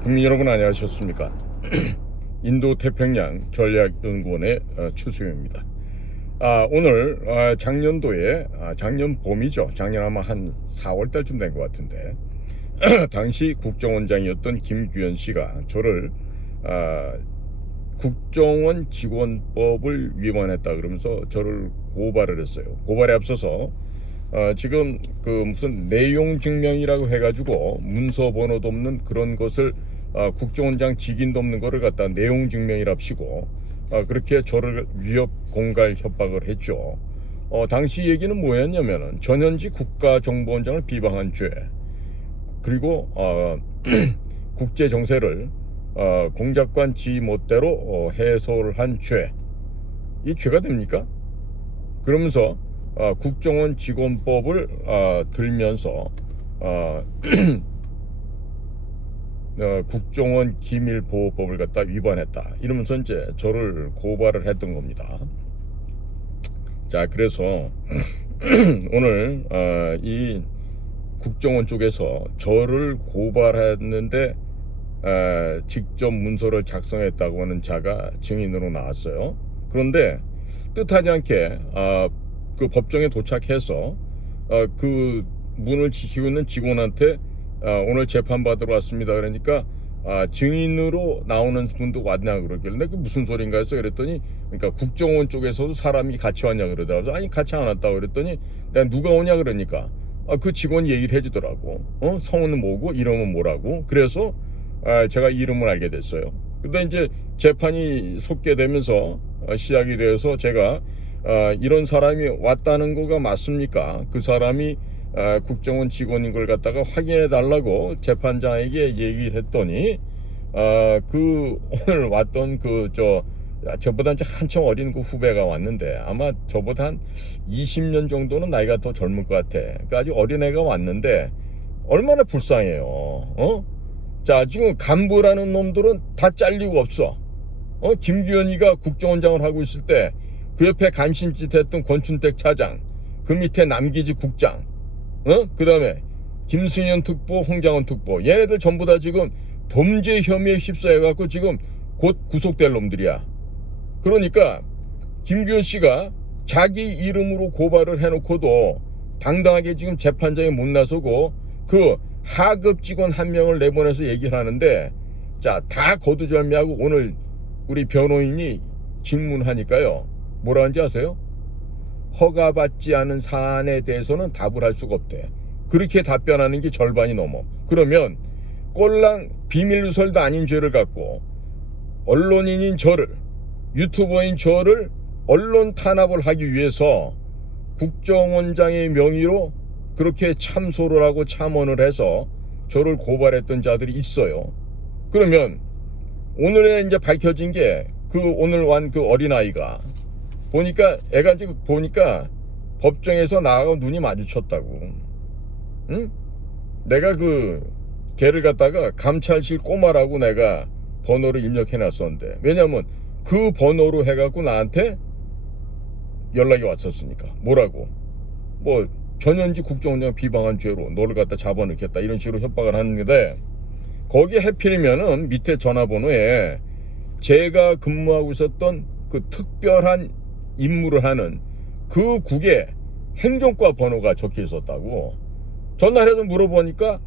국민 여러분 안녕하셨습니까? 인도태평양 전략연구원의 최수영입니다. 오늘 작년도에 작년 봄이죠. 작년 아마 한 4월 달쯤 된 것 같은데 당시 국정원장이었던 김규현 씨가 저를 국정원 직원법을 위반했다 그러면서 저를 고발을 했어요. 고발에 앞서서 지금 그 무슨 내용 증명이라고 해가지고 문서 번호도 없는 그런 것을 국정원장 직인도 없는 거를 갖다 내용 증명이랍시고 그렇게 저를 위협 공갈 협박을 했죠. 당시 얘기는 뭐였냐면은 전현직 국가정보원장을 비방한 죄, 그리고 국제 정세를 공작관 지멋대로 해설한 죄, 이 죄가 됩니까? 그러면서 국정원 직원법을 들면서 국정원 기밀보호법을 갖다 위반했다 이러면서 이제 저를 고발을 했던 겁니다. 자, 그래서 오늘 이 국정원 쪽에서 저를 고발했는데 직접 문서를 작성했다고 하는 자가 증인으로 나왔어요. 그런데 뜻하지 않게 그 법정에 도착해서 그 문을 지키고 있는 직원한테 오늘 재판받으러 왔습니다 그러니까 증인으로 나오는 분도 왔냐 그러길래 그 무슨 소린가 해서 그랬더니, 그러니까 국정원 쪽에서도 사람이 같이 왔냐 그러더라고요. 아니 같이 안 왔다고 그랬더니 내가 누가 오냐 그러니까 그 직원이 얘기를 해주더라고. 성은 뭐고 이름은 뭐라고. 그래서 제가 이름을 알게 됐어요. 근데 이제 재판이 속개되면서 시작이 되어서 제가 이런 사람이 왔다는 거가 맞습니까? 그 사람이 국정원 직원인 걸 갖다가 확인해 달라고 재판장에게 얘기를 했더니 그 오늘 왔던 저보다 이제 한참 어린 그 후배가 왔는데 아마 저보다 한 20년 정도는 나이가 더 젊을 것 같아. 그러니까 아주 어린 애가 왔는데 얼마나 불쌍해요. 자, 지금 간부라는 놈들은 다 잘리고 없어. 김규현이가 국정원장을 하고 있을 때 그 옆에 간신짓 했던 권춘택 차장, 그 밑에 남기지 국장, 그 다음에 김승현 특보, 홍장원 특보, 얘네들 전부 다 지금 범죄 혐의에 휩싸여갖고 지금 곧 구속될 놈들이야. 그러니까 김규현 씨가 자기 이름으로 고발을 해놓고도 당당하게 지금 재판장에 못 나서고 그 하급 직원 한 명을 내보내서 얘기를 하는데, 자, 다 거두절미하고 오늘 우리 변호인이 질문하니까요. 뭐라 하는지 아세요? 허가받지 않은 사안에 대해서는 답을 할 수가 없대. 그렇게 답변하는 게 절반이 넘어. 그러면 꼴랑 비밀누설도 아닌 죄를 갖고 언론인인 저를, 유튜버인 저를 언론 탄압을 하기 위해서 국정원장의 명의로 그렇게 참소를 하고 참언을 해서 저를 고발했던 자들이 있어요. 그러면 오늘에 이제 밝혀진 게 그 오늘 완 그 어린아이가 보니까 애가 이제 보니까 법정에서 나하고 눈이 마주쳤다고. 응? 내가 그 걔를 갖다가 감찰실 꼬마라고 내가 번호를 입력해놨었는데, 왜냐면 그 번호로 해갖고 나한테 연락이 왔었으니까. 뭐라고? 뭐 전현직 국정원장 비방한 죄로 너를 갖다 잡아넣겠다 이런 식으로 협박을 하는데, 거기에 해필이면은 밑에 전화번호에 제가 근무하고 있었던 그 특별한 임무를 하는 그 국의 행정과 번호가 적혀 있었다고. 전화해서 물어보니까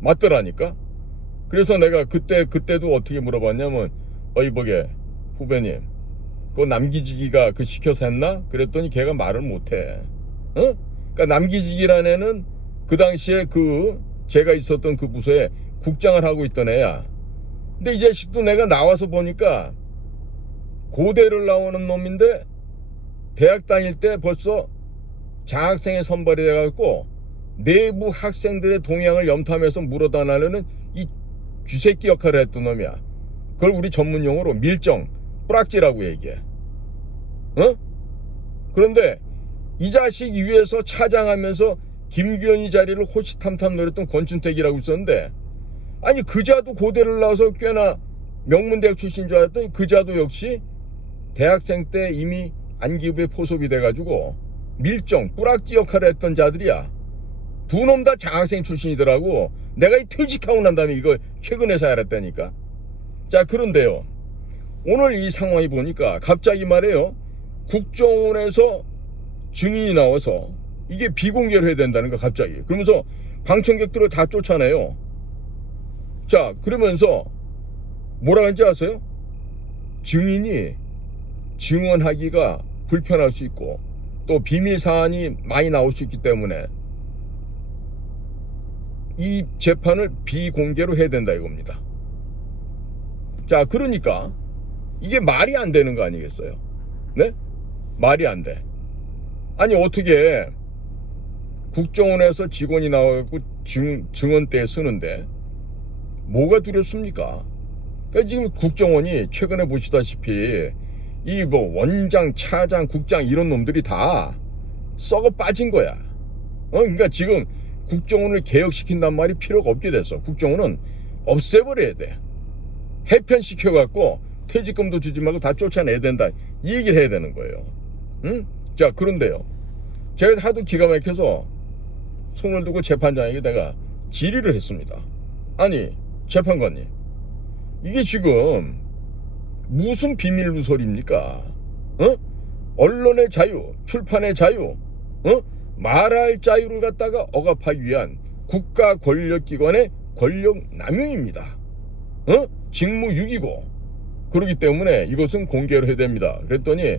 맞더라니까. 그래서 내가 그때도 어떻게 물어봤냐면, 어이보게 후배님, 그거 남기지기가 그 시켜서 했나? 그랬더니 걔가 말을 못해. 그러니까 남기지기라는 애는 그 당시에 제가 있었던 그 부서에 국장을 하고 있던 애야. 근데 이 자식도 내가 나와서 보니까 고대를 나오는 놈인데 대학 다닐 때 벌써 장학생에 선발이 돼갖고 내부 학생들의 동향을 염탐해서 물어다 나르는 이 쥐새끼 역할을 했던 놈이야. 그걸 우리 전문 용어로 밀정, 뿌락지라고 얘기해. 그런데 이 자식 위에서 차장하면서 김규현이 자리를 호시탐탐 노렸던 권춘택이라고 있었는데, 아니 그자도 고대를 나와서 꽤나 명문대학 출신인 줄 알았더니 그자도 역시 대학생 때 이미 안기부에 포섭이 돼가지고 밀정, 뿌락지 역할을 했던 자들이야. 두 놈 다 장학생 출신이더라고. 내가 이 퇴직하고 난 다음에 이걸 최근에서 알았다니까. 자, 그런데요, 오늘 이 상황이 보니까 갑자기 말이에요, 국정원에서 증인이 나와서 이게 비공개로 해야 된다는 거 갑자기. 그러면서 방청객들을 다 쫓아내요. 자, 그러면서 뭐라 하는지 아세요? 증인이 증언하기가 불편할 수 있고 또 비밀 사안이 많이 나올 수 있기 때문에 이 재판을 비공개로 해야 된다 이겁니다. 자, 그러니까 이게 말이 안 되는 거 아니겠어요? 네? 말이 안 돼. 아니, 어떻게 국정원에서 직원이 나와갖고 증언대에 쓰는데 뭐가 두렵습니까? 그러니까 지금 국정원이 최근에 보시다시피 이 뭐 원장, 차장, 국장 이런 놈들이 다 썩어 빠진 거야. 그러니까 지금 국정원을 개혁시킨단 말이 필요가 없게 됐어. 국정원은 없애버려야 돼. 해편시켜갖고 퇴직금도 주지 말고 다 쫓아내야 된다, 이 얘기를 해야 되는 거예요. 응? 자, 그런데요, 제가 하도 기가 막혀서 손을 두고 재판장에게 내가 질의를 했습니다. 아니, 재판관님, 이게 지금 무슨 비밀 누설입니까? 언론의 자유, 출판의 자유, 말할 자유를 갖다가 억압하기 위한 국가 권력기관의 권력 남용입니다. 직무유기고. 그렇기 때문에 이것은 공개로 해야 됩니다. 그랬더니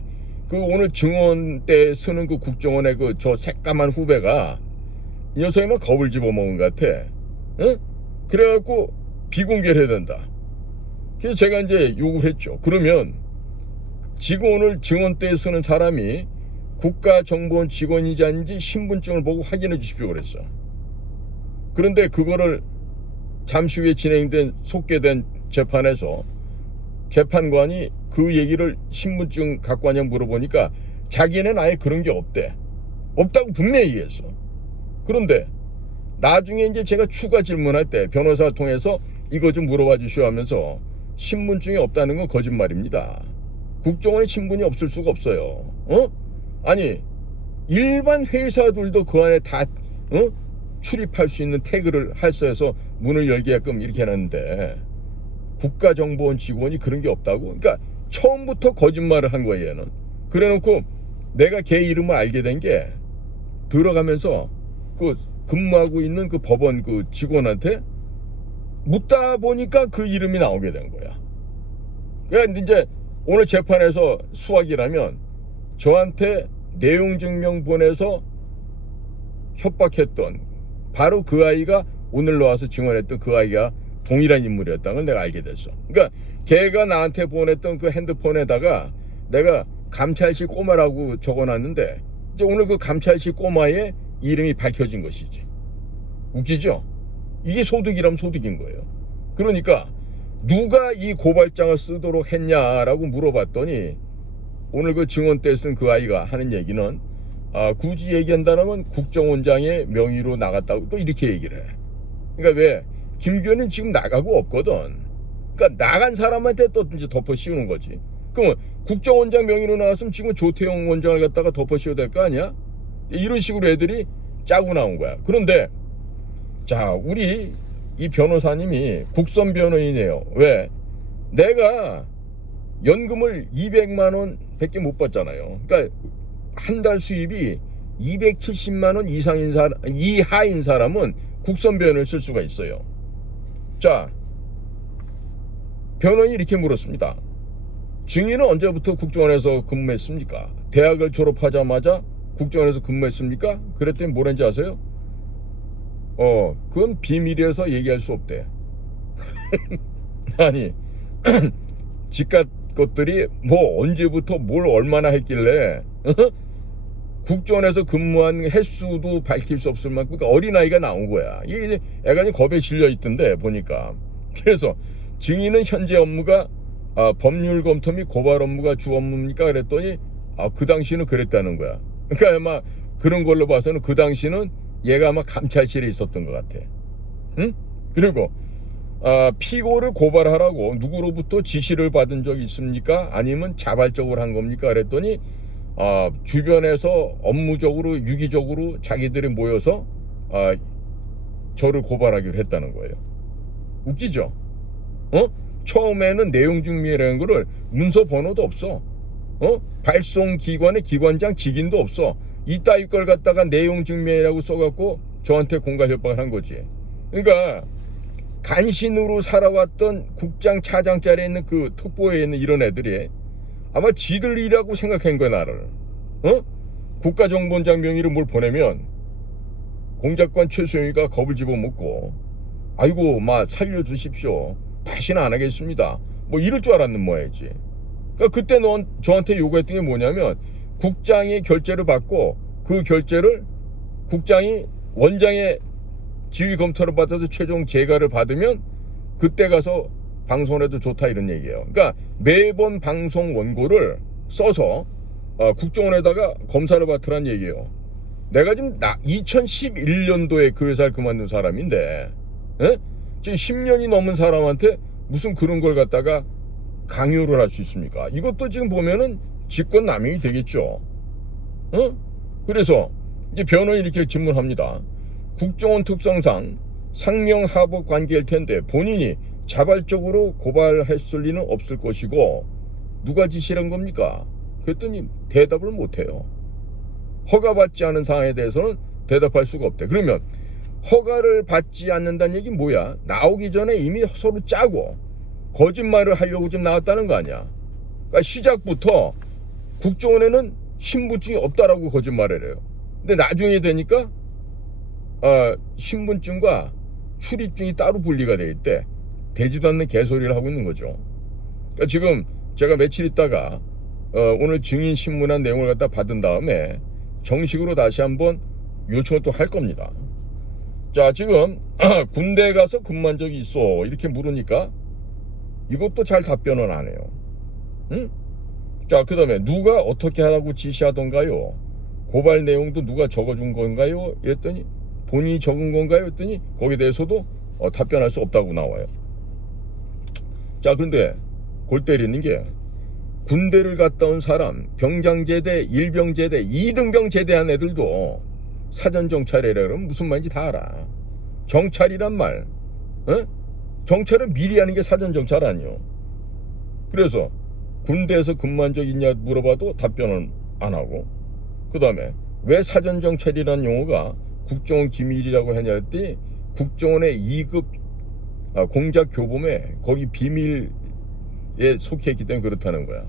그 오늘 증언 때 쓰는 그 국정원의 그 저 새까만 후배가 이 녀석이 막 겁을 집어먹은 것 같아. 그래갖고 비공개를 해야 된다. 그래서 제가 이제 요구를 했죠. 그러면 지금 오늘 증언 때 쓰는 사람이 국가정보원 직원인지 아닌지 신분증을 보고 확인해 주십시오 그랬어. 그런데 그거를 잠시 후에 속개된 재판에서 재판관이 그 얘기를 신분증 갖고 왔냐고 물어보니까 자기는 아예 그런 게 없대. 없다고 분명히 얘기했어. 그런데 나중에 이제 제가 추가 질문할 때 변호사 통해서 이거 좀 물어봐 주시오 하면서 신분증이 없다는 건 거짓말입니다. 국정원에 신분이 없을 수가 없어요. 아니, 일반 회사들도 그 안에 다 출입할 수 있는 태그를 해서 문을 열게끔 이렇게 해놨는데 국가정보원 직원이 그런 게 없다고? 그러니까 처음부터 거짓말을 한 거예요, 얘는. 그래놓고 내가 걔 이름을 알게 된 게 들어가면서 그 근무하고 있는 그 법원 그 직원한테 묻다 보니까 그 이름이 나오게 된 거야. 그러니까 이제 오늘 재판에서 수학이라면 저한테 내용 증명 보내서 협박했던 바로 그 아이가 오늘 나와서 증언했던 그 아이가 동일한 인물이었다는 걸 내가 알게 됐어. 그러니까 걔가 나한테 보냈던 그 핸드폰에다가 내가 감찰실 꼬마라고 적어놨는데 이제 오늘 그 감찰실 꼬마의 이름이 밝혀진 것이지. 웃기죠? 이게 소득이라면 소득인 거예요. 그러니까 누가 이 고발장을 쓰도록 했냐라고 물어봤더니 오늘 그 증언 때 쓴 그 아이가 하는 얘기는 굳이 얘기한다면 국정원장의 명의로 나갔다고 또 이렇게 얘기를 해. 그러니까 왜? 김규현은 지금 나가고 없거든. 그러니까 나간 사람한테 또 이제 덮어 씌우는 거지. 그럼 국정원장 명의로 나왔으면 지금 조태용 원장을 갖다가 덮어 씌워야 될 거 아니야? 이런 식으로 애들이 짜고 나온 거야. 그런데 자, 우리 이 변호사님이 국선 변호인이에요. 왜? 내가 연금을 200만 원 밖에 못 받잖아요. 그러니까 한 달 수입이 270만 원 이하인 사람은 국선 변호인을 쓸 수가 있어요. 자, 변호인이 이렇게 물었습니다. 증인은 언제부터 국정원에서 근무했습니까? 대학을 졸업하자마자 국정원에서 근무했습니까? 그랬더니 뭐랬는지 아세요? 그건 비밀이어서 얘기할 수 없대. 아니, 집값 것들이 뭐 언제부터 뭘 얼마나 했길래 국정원에서 근무한 횟수도 밝힐 수 없을 만큼 그러니까 어린아이가 나온 거야. 이게 애가 겁에 질려 있던데 보니까. 그래서 증인은 현재 업무가 법률 검토 및 고발 업무가 주 업무입니까? 그랬더니 그 당시는 그랬다는 거야. 그러니까 아마 그런 걸로 봐서는 그 당시는 얘가 아마 감찰실에 있었던 것 같아. 응? 그리고 피고를 고발하라고 누구로부터 지시를 받은 적이 있습니까? 아니면 자발적으로 한 겁니까? 그랬더니 주변에서 업무적으로 유기적으로 자기들이 모여서 저를 고발하기로 했다는 거예요. 웃기죠? 처음에는 내용 증명이라는 거를 문서 번호도 없어. 발송기관의 기관장 직인도 없어. 이따위 걸 갖다가 내용 증명이라고 써갖고 저한테 공갈 협박을 한 거지. 그러니까 간신으로 살아왔던 국장 차장 자리에 있는 그 특보에 있는 이런 애들이 아마 지들 일이라고 생각한 거야, 나를. 국가정보원장 명의로 뭘 보내면 공작관 최소영이가 겁을 집어먹고 아이고 마 살려주십시오, 다시는 안 하겠습니다, 뭐 이럴 줄 알았는 모양이지. 그러니까 그때 넌 저한테 요구했던 게 뭐냐면 국장이 결재를 받고 그 결재를 국장이 원장의 지휘 검토를 받아서 최종 재가를 받으면 그때 가서 방송을 해도 좋다, 이런 얘기예요. 그러니까 매번 방송 원고를 써서 국정원에다가 검사를 받으란 얘기예요. 내가 지금 2011년도에 그 회사를 그만둔 사람인데 지금 10년이 넘은 사람한테 무슨 그런 걸 갖다가 강요를 할 수 있습니까? 이것도 지금 보면은 직권남용이 되겠죠. 그래서 이제 변호인이 이렇게 질문합니다. 국정원 특성상 상명하복 관계일 텐데 본인이 자발적으로 고발했을 리는 없을 것이고 누가 지시한 겁니까? 그랬더니 대답을 못해요. 허가받지 않은 사항에 대해서는 대답할 수가 없대. 그러면 허가를 받지 않는다는 얘기 뭐야? 나오기 전에 이미 서로 짜고 거짓말을 하려고 지금 나왔다는 거 아니야. 그러니까 시작부터 국정원에는 신분증이 없다라고 거짓말을 해요. 근데 나중에 되니까 신분증과 출입증이 따로 분리가 돼 있대. 되지도 않는 개소리를 하고 있는 거죠. 그러니까 지금 제가 며칠 있다가 오늘 증인 신문한 내용을 갖다 받은 다음에 정식으로 다시 한번 요청을 또 할 겁니다. 자, 지금 군대에 가서 근무한 적이 있어 이렇게 물으니까 이것도 잘 답변을 안 해요. 자, 그 다음에 누가 어떻게 하라고 지시하던가요? 고발 내용도 누가 적어준 건가요? 이랬더니 본인이 적은 건가요? 했더니 거기에 대해서도 답변할 수 없다고 나와요. 자, 그런데 골 때리는 게 군대를 갔다 온 사람, 병장제대, 일병제대, 이등병 제대한 애들도 사전정찰이라 그러면 무슨 말인지 다 알아. 정찰이란 말, 정찰을 미리 하는 게 사전정찰 아니요. 그래서 군대에서 근무한 적 있냐 물어봐도 답변을 안 하고, 그 다음에 왜 사전정찰이라는 용어가 국정원 기밀이라고 하냐 했더니 국정원의 2급 공작 교범에 거기 비밀에 속해 있기 때문에 그렇다는 거야.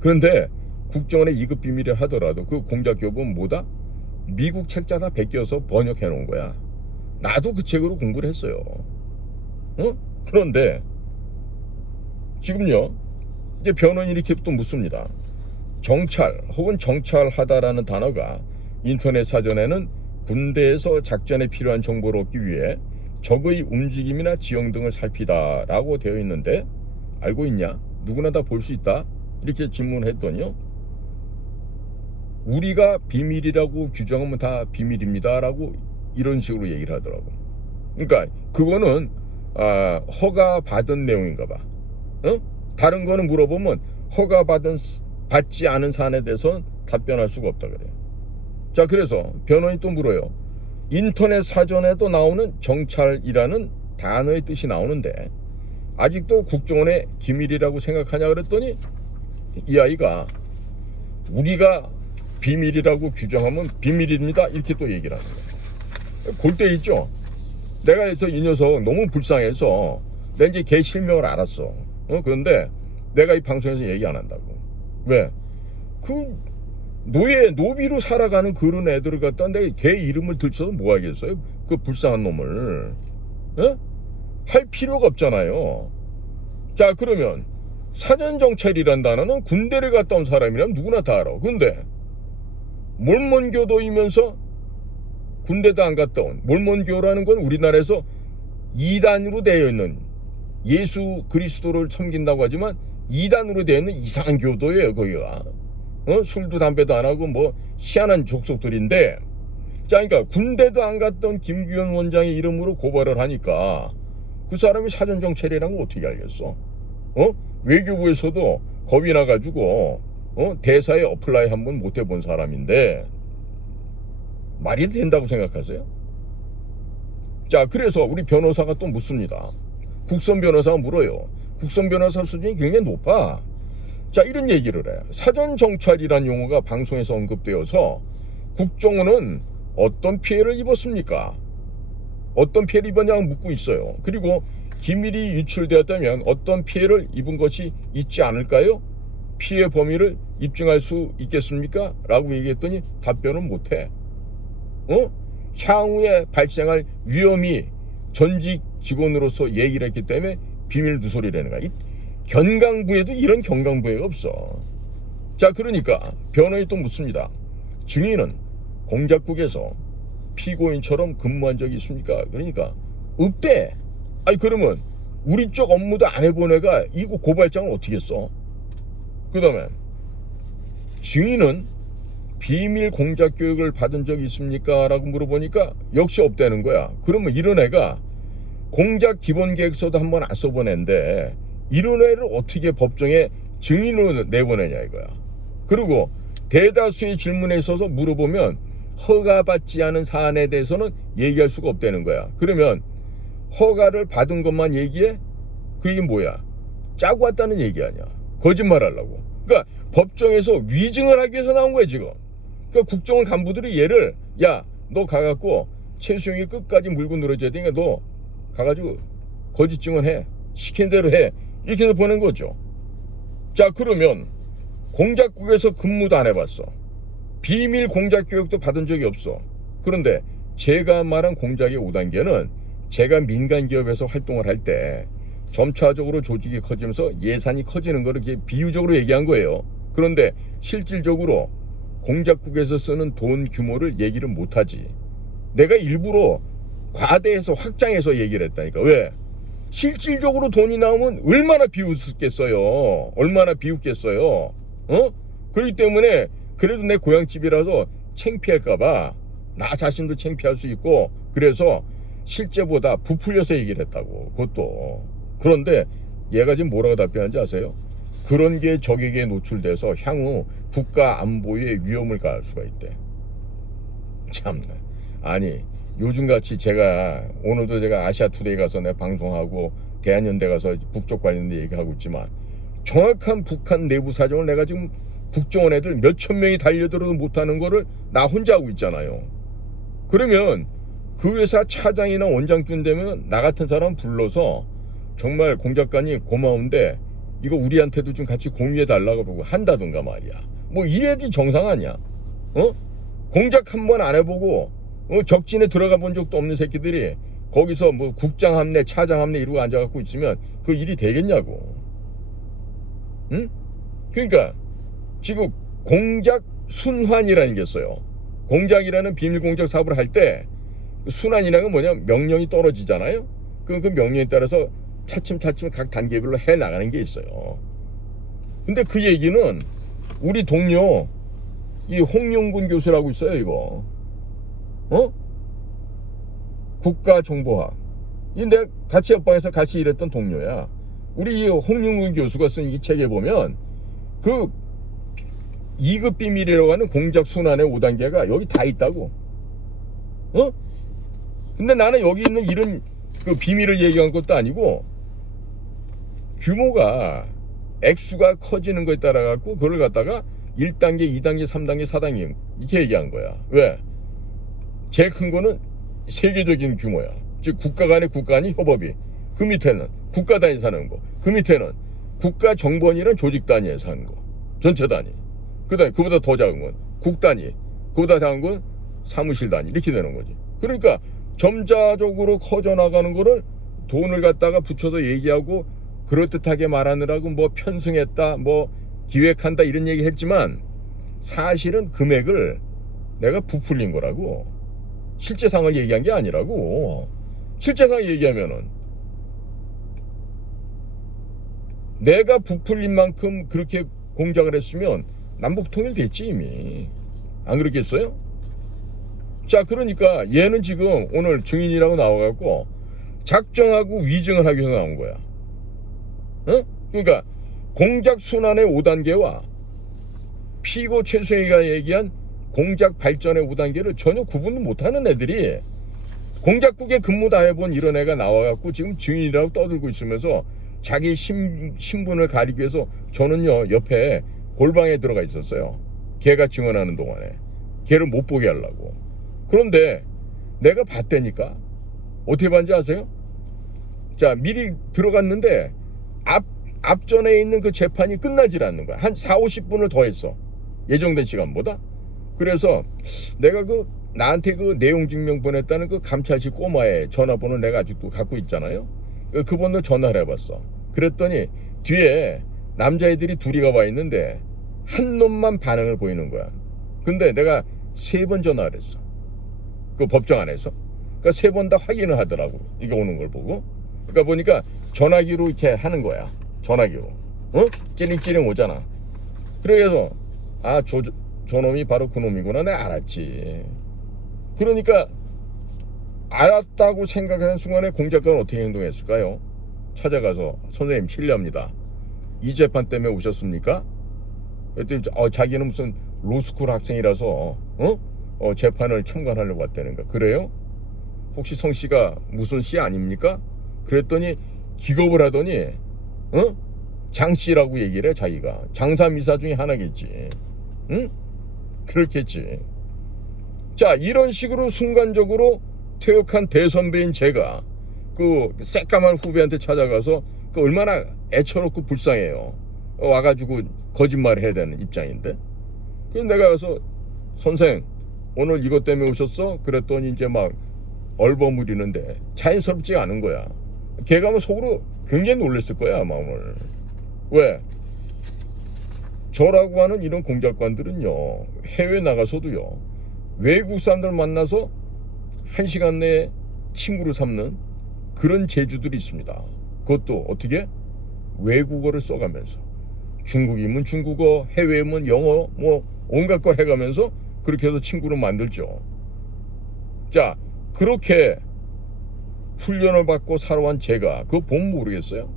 그런데 국정원의 2급 비밀을 하더라도 그 공작 교범은 뭐다? 미국 책자다 베껴서 번역해 놓은 거야. 나도 그 책으로 공부를 했어요. 그런데 지금요, 이제 변호인이 이렇게 또 묻습니다. 정찰 혹은 정찰하다라는 단어가 인터넷 사전에는 군대에서 작전에 필요한 정보를 얻기 위해 적의 움직임이나 지형 등을 살피다라고 되어 있는데 알고 있냐? 누구나 다 볼 수 있다? 이렇게 질문을 했더니요, 우리가 비밀이라고 규정하면 다 비밀입니다 라고 이런 식으로 얘기를 하더라고. 그러니까 그거는 허가 받은 내용인가 봐. 다른 거는 물어보면 허가 받지 않은 사안에 대해서는 답변할 수가 없다 그래요. 자, 그래서 변호인이 또 물어요. 인터넷 사전에도 나오는 정찰이라는 단어의 뜻이 나오는데 아직도 국정원의 기밀이라고 생각하냐 그랬더니 이 아이가 우리가 비밀이라고 규정하면 비밀입니다 이렇게 또 얘기를 하는 거예요. 골 때 있죠. 내가 그래서 이 녀석 너무 불쌍해서 내가 이제 걔 실명을 알았어. 그런데 내가 이 방송에서 얘기 안 한다고. 왜? 그 노비로 살아가는 그런 애들을 갖다 내가 걔 이름을 들쳐서 뭐 하겠어요? 그 불쌍한 놈을. 할 필요가 없잖아요. 자, 그러면 사전정찰이란 단어는 군대를 갔다 온 사람이라면 누구나 다 알아. 근데 몰몬교도이면서 군대도 안 갔다 온, 몰몬교라는 건 우리나라에서 이단으로 되어 있는, 예수 그리스도를 섬긴다고 하지만 이단으로 되어 있는 이상한 교도예요. 거기가 술도 담배도 안 하고 뭐 희한한 족속들인데, 자, 그러니까 군대도 안 갔던 김규현 원장의 이름으로 고발을 하니까 그 사람이 사전정찰이라는 거 어떻게 알겠어? 외교부에서도 겁이 나가지고 대사에 어플라이 한번 못 해본 사람인데 말이 된다고 생각하세요? 자, 그래서 우리 변호사가 또 묻습니다. 국선 변호사가 물어요. 국선 변호사 수준이 굉장히 높아. 자, 이런 얘기를 해. 사전 정찰이란 용어가 방송에서 언급되어서 국정원은 어떤 피해를 입었습니까? 어떤 피해를 입었냐고 묻고 있어요. 그리고 기밀이 유출되었다면 어떤 피해를 입은 것이 있지 않을까요? 피해 범위를 입증할 수 있겠습니까? 라고 얘기했더니 답변은 못해. 향후에 발생할 위험이 전직 직원으로서 얘기를 했기 때문에 비밀 누설이라는 거야. 견강부에도 이런 견강부회가 없어. 자, 그러니까 변호인이 또 묻습니다. 증인은 공작국에서 피고인처럼 근무한 적이 있습니까? 그러니까 없대. 아니, 그러면 우리 쪽 업무도 안 해본 애가 이거 고발장을 어떻게 써? 그 다음에 증인은 비밀 공작 교육을 받은 적이 있습니까? 라고 물어보니까 역시 없다는 거야. 그러면 이런 애가 공작 기본계획서도 한번 안 써본 애인데 이런 애를 어떻게 법정에 증인으로 내보내냐 이거야. 그리고 대다수의 질문에 있어서 물어보면 허가받지 않은 사안에 대해서는 얘기할 수가 없다는 거야. 그러면 허가를 받은 것만 얘기해? 그게 뭐야? 짜고 왔다는 얘기 아니야. 거짓말하려고. 그러니까 법정에서 위증을 하기 위해서 나온 거야 지금. 그러니까 국정원 간부들이 얘를 야, 너 가갖고 최수영이 끝까지 물고 늘어져야 되니까 너 가가지고 거짓 증언해. 시킨 대로 해. 이렇게 해서 보낸 거죠. 자, 그러면 공작국에서 근무도 안 해봤어. 비밀 공작 교육도 받은 적이 없어. 그런데 제가 말한 공작의 5단계는 제가 민간 기업에서 활동을 할 때 점차적으로 조직이 커지면서 예산이 커지는 거를 이렇게 비유적으로 얘기한 거예요. 그런데 실질적으로 공작국에서 쓰는 돈 규모를 얘기를 못하지. 내가 일부러 과대해서 확장해서 얘기를 했다니까. 왜? 실질적으로 돈이 나오면 얼마나 비웃겠어요. 얼마나 비웃겠어요. 그렇기 때문에 그래도 내 고향집이라서 창피할까봐 나 자신도 창피할 수 있고 그래서 실제보다 부풀려서 얘기를 했다고. 그것도. 그런데 얘가 지금 뭐라고 답변하는지 아세요? 그런 게 적에게 노출돼서 향후 국가 안보에 위험을 가할 수가 있대. 참나. 아니 요즘같이 제가 오늘도 제가 아시아투데이 가서 내가 방송하고 대한연대 가서 북쪽 관련된 얘기하고 있지만 정확한 북한 내부 사정을 내가 지금 국정원 애들 몇천 명이 달려들어도 못하는 거를 나 혼자 하고 있잖아요. 그러면 그 회사 차장이나 원장쯤 되면 나 같은 사람 불러서 정말 공작관이 고마운데 이거 우리한테도 좀 같이 공유해 달라고 그러고 한다든가 말이야. 뭐 이래도 정상 아니야. 공작 한번 안 해보고 적진에 들어가 본 적도 없는 새끼들이 거기서 뭐 국장 함내 차장 함내 이러고 앉아갖고 있으면 그 일이 되겠냐고. 응? 그러니까 지금 공작 순환이라는 게 있어요. 공작이라는 비밀 공작 사업을 할 때 순환이라는 건 뭐냐, 명령이 떨어지잖아요. 그 명령에 따라서 차츰차츰 각 단계별로 해 나가는 게 있어요. 근데 그 얘기는 우리 동료 이 홍용군 교수라고 있어요. 이거 국가정보학 내 같이 옆방에서 같이 일했던 동료야. 우리 이 홍용군 교수가 쓴 이 책에 보면 그 2급 비밀이라고 하는 공작 순환의 5단계가 여기 다 있다고. 근데 나는 여기 있는 이런 그 비밀을 얘기한 것도 아니고 규모가 액수가 커지는 거에 따라 갖고 그걸 갖다가 1단계, 2단계, 3단계, 4단계 이렇게 얘기한 거야. 왜? 제일 큰 거는 세계적인 규모야. 즉 국가 간의 협업이. 그 밑에는 국가 단위에서 하는 거. 그 밑에는 국가 정보원이라는 조직 단위에서 하는 거. 전체 단위. 그 다음에 그보다 더 작은 건 국 단위. 그보다 작은 건 사무실 단위. 이렇게 되는 거지. 그러니까 점차적으로 커져나가는 거를 돈을 갖다가 붙여서 얘기하고 그럴듯하게 말하느라고 뭐 편승했다, 뭐 기획한다 이런 얘기 했지만 사실은 금액을 내가 부풀린 거라고. 실제 상을 얘기한 게 아니라고. 실제 상을 얘기하면은 내가 부풀린 만큼 그렇게 공작을 했으면 남북 통일됐지 이미. 안 그렇겠어요? 자, 그러니까 얘는 지금 오늘 증인이라고 나와갖고 작정하고 위증을 하기 위해서 나온 거야. 그러니까 공작 순환의 5단계와 피고 최수영이가 얘기한 공작 발전의 5단계를 전혀 구분을 못하는 애들이 공작국에 근무 다 해본 이런 애가 나와갖고 지금 증인이라고 떠들고 있으면서 자기 신분을 가리기 위해서 저는요 옆에 골방에 들어가 있었어요. 걔가 증언하는 동안에 걔를 못 보게 하려고. 그런데 내가 봤다니까. 어떻게 봤는지 아세요? 자, 미리 들어갔는데 앞전에 있는 그 재판이 끝나질 않는 거야. 한 40-50분을 더 했어. 예정된 시간보다. 그래서 내가 나한테 그 내용 증명 보냈다는 그 감찰실 꼬마의 전화번호 내가 아직도 갖고 있잖아요. 그 번호 전화를 해봤어. 그랬더니 뒤에 남자애들이 둘이가 와 있는데 한 놈만 반응을 보이는 거야. 근데 내가 3번 전화를 했어. 그 법정 안에서. 그러니까 3번 다 확인을 하더라고. 이거 오는 걸 보고. 그러니까 보니까 전화기로 이렇게 하는 거야. 전화기로. 찌링찌링 오잖아. 그래서 저놈이 바로 그 놈이구나. 내가 알았지. 그러니까 알았다고 생각하는 순간에 공작관은 어떻게 행동했을까요? 찾아가서 선생님 실례합니다. 이 재판 때문에 오셨습니까? 그랬더니 자기는 무슨 로스쿨 학생이라서 재판을 참관하려고 왔다는 거. 그래요? 혹시 성씨가 무슨 씨 아닙니까? 그랬더니 기겁을 하더니 장씨라고 얘기를 해. 자기가 장사미사 중에 하나겠지. 응? 그렇겠지. 자, 이런 식으로 순간적으로 퇴역한 대선배인 제가 그 새까만 후배한테 찾아가서 그 얼마나 애처롭고 불쌍해요. 와가지고 거짓말을 해야 되는 입장인데. 그래서 내가 가서 선생 오늘 이것 때문에 오셨어? 그랬더니 이제 막 얼버무리는데 자연스럽지 않은 거야. 걔가 뭐 속으로 굉장히 놀랬을 거야 아마 오늘. 왜? 저라고 하는 이런 공작관들은요 해외 나가서도요 외국 사람들 만나서 1시간 내에 친구를 삼는 그런 재주들이 있습니다. 그것도 어떻게? 외국어를 써가면서 중국이면 중국어, 해외이면 영어 뭐 온갖 걸 해가면서 그렇게 해서 친구를 만들죠. 자, 그렇게 훈련을 받고 살아온 제가 그거 보면 모르겠어요.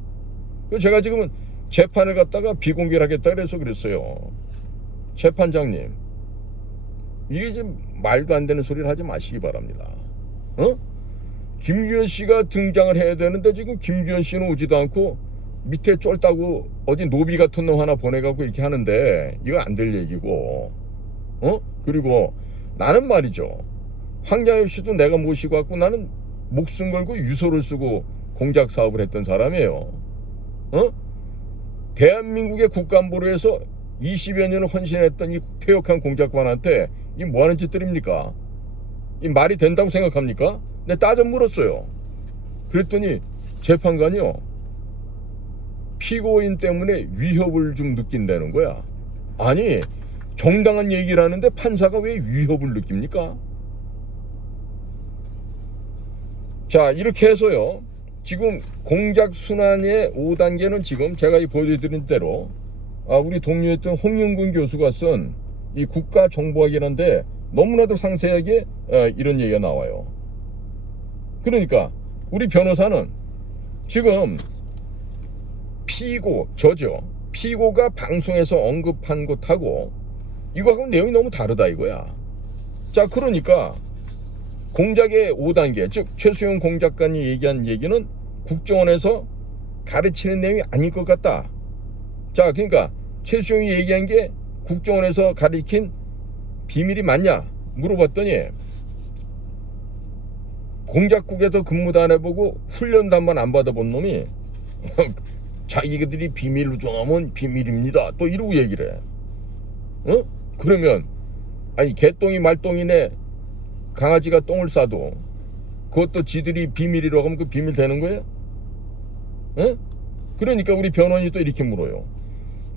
제가 지금은 재판을 갖다가 비공개를 하겠다 그래서 그랬어요. 재판장님 이게 지금 말도 안 되는 소리를 하지 마시기 바랍니다. 김규현 씨가 등장을 해야 되는데 지금 김규현 씨는 오지도 않고 밑에 쫄다고 어디 노비 같은 놈 하나 보내갖고 이렇게 하는데 이거 안 될 얘기고. 그리고 나는 말이죠. 황장엽 씨도 내가 모시고 왔고 나는 목숨 걸고 유서를 쓰고 공작 사업을 했던 사람이에요. 대한민국의 국간부로 해서 20여 년을 헌신했던 이 퇴역한 공작관한테 이 뭐하는 짓들입니까? 이 말이 된다고 생각합니까? 내가 따져 물었어요. 그랬더니 재판관이요 피고인 때문에 위협을 좀 느낀다는 거야. 아니 정당한 얘기를 하는데 판사가 왜 위협을 느낍니까? 자, 이렇게 해서요 지금 공작 순환의 5단계는 지금 제가 보여드린 대로 우리 동료였던 홍윤근 교수가 쓴 이 국가정보학이라는데 너무나도 상세하게 이런 얘기가 나와요. 그러니까 우리 변호사는 지금 피고가 방송에서 언급한 것하고 이거하고 내용이 너무 다르다 이거야. 자, 그러니까 공작의 5단계 즉 최수용 공작관이 얘기한 얘기는 국정원에서 가르치는 내용이 아닐 것 같다. 자, 그러니까 최수용이 얘기한 게 국정원에서 가르친 비밀이 맞냐 물어봤더니 공작국에서 근무도 안 해보고 훈련도 한번 안 받아본 놈이 자기들이 비밀로 정하면 비밀입니다 또 이러고 얘기를 해. 그러면 아니 개똥이 말똥이네 강아지가 똥을 싸도 그것도 지들이 비밀이라고 하면 그 비밀 되는 거예요? 그러니까 우리 변호인이 또 이렇게 물어요.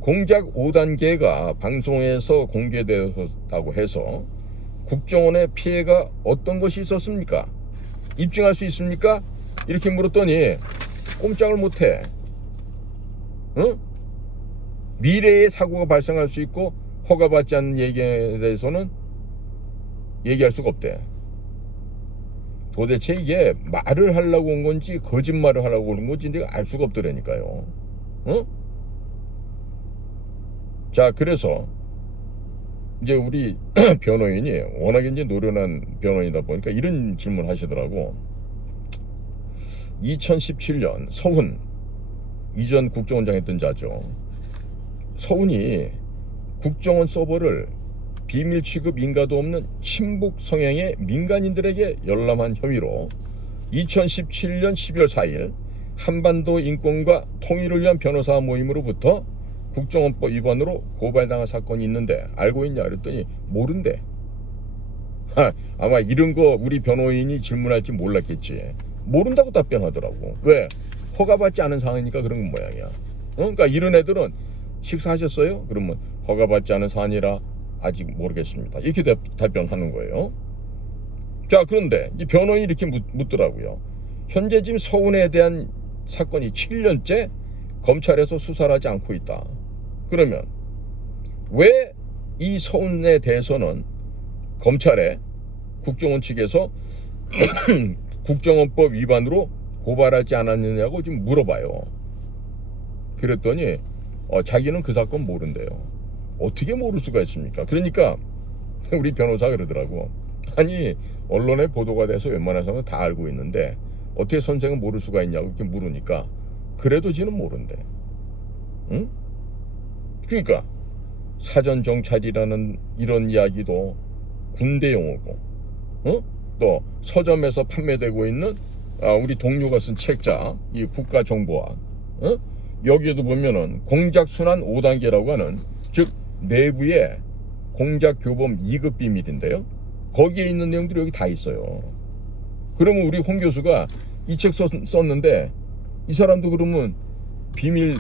공작 5단계가 방송에서 공개되었다고 해서 국정원의 피해가 어떤 것이 있었습니까? 입증할 수 있습니까? 이렇게 물었더니 꼼짝을 못해. 미래의 사고가 발생할 수 있고 허가받지 않는 얘기에 대해서는 얘기할 수가 없대. 도대체 이게 말을 하려고 온 건지 거짓말을 하려고 오는 건지 내가 알 수가 없더라니까요. 자, 그래서 이제 우리 변호인이 워낙에 이제 노련한 변호인이다 보니까 이런 질문 하시더라고. 2017년 서훈 이전 국정원장 했던 자죠. 서훈이 국정원 서버를 비밀 취급 인가도 없는 친북 성향의 민간인들에게 열람한 혐의로 2017년 12월 4일 한반도 인권과 통일을 위한 변호사 모임으로부터 국정원법 위반으로 고발당한 사건이 있는데 알고 있냐 그랬더니 모른대. 아마 이런 거 우리 변호인이 질문할지 몰랐겠지. 모른다고 답변하더라고. 왜? 허가받지 않은 사안이니까 그런 모양이야. 그러니까 이런 애들은 식사하셨어요? 그러면 허가받지 않은 사안이라 아직 모르겠습니다. 이렇게 답변하는 거예요. 자, 그런데 이 변호인이 이렇게 묻더라고요. 현재 지금 서훈에 대한 사건이 7년째 검찰에서 수사를 하지 않고 있다. 그러면 왜 이 서훈에 대해서는 검찰에 국정원 측에서 국정원법 위반으로 고발하지 않았느냐고 지금 물어봐요. 그랬더니 자기는 그 사건 모른대요. 어떻게 모를 수가 있습니까? 그러니까 우리 변호사가 그러더라고. 아니 언론에 보도가 돼서 웬만한 사람은 다 알고 있는데 어떻게 선생은 모를 수가 있냐고 이렇게 물으니까 그래도 지는 모른대. 응? 그러니까 사전 정찰이라는 이런 이야기도 군대 용어고, 또 서점에서 판매되고 있는 우리 동료가 쓴 책자 이 국가정보학, 여기에도 보면은 공작순환 5단계라고 하는 즉 내부에 공작교범 2급 비밀인데요. 거기에 있는 내용들이 여기 다 있어요. 그러면 우리 홍 교수가 이 책 썼는데 이 사람도 그러면 비밀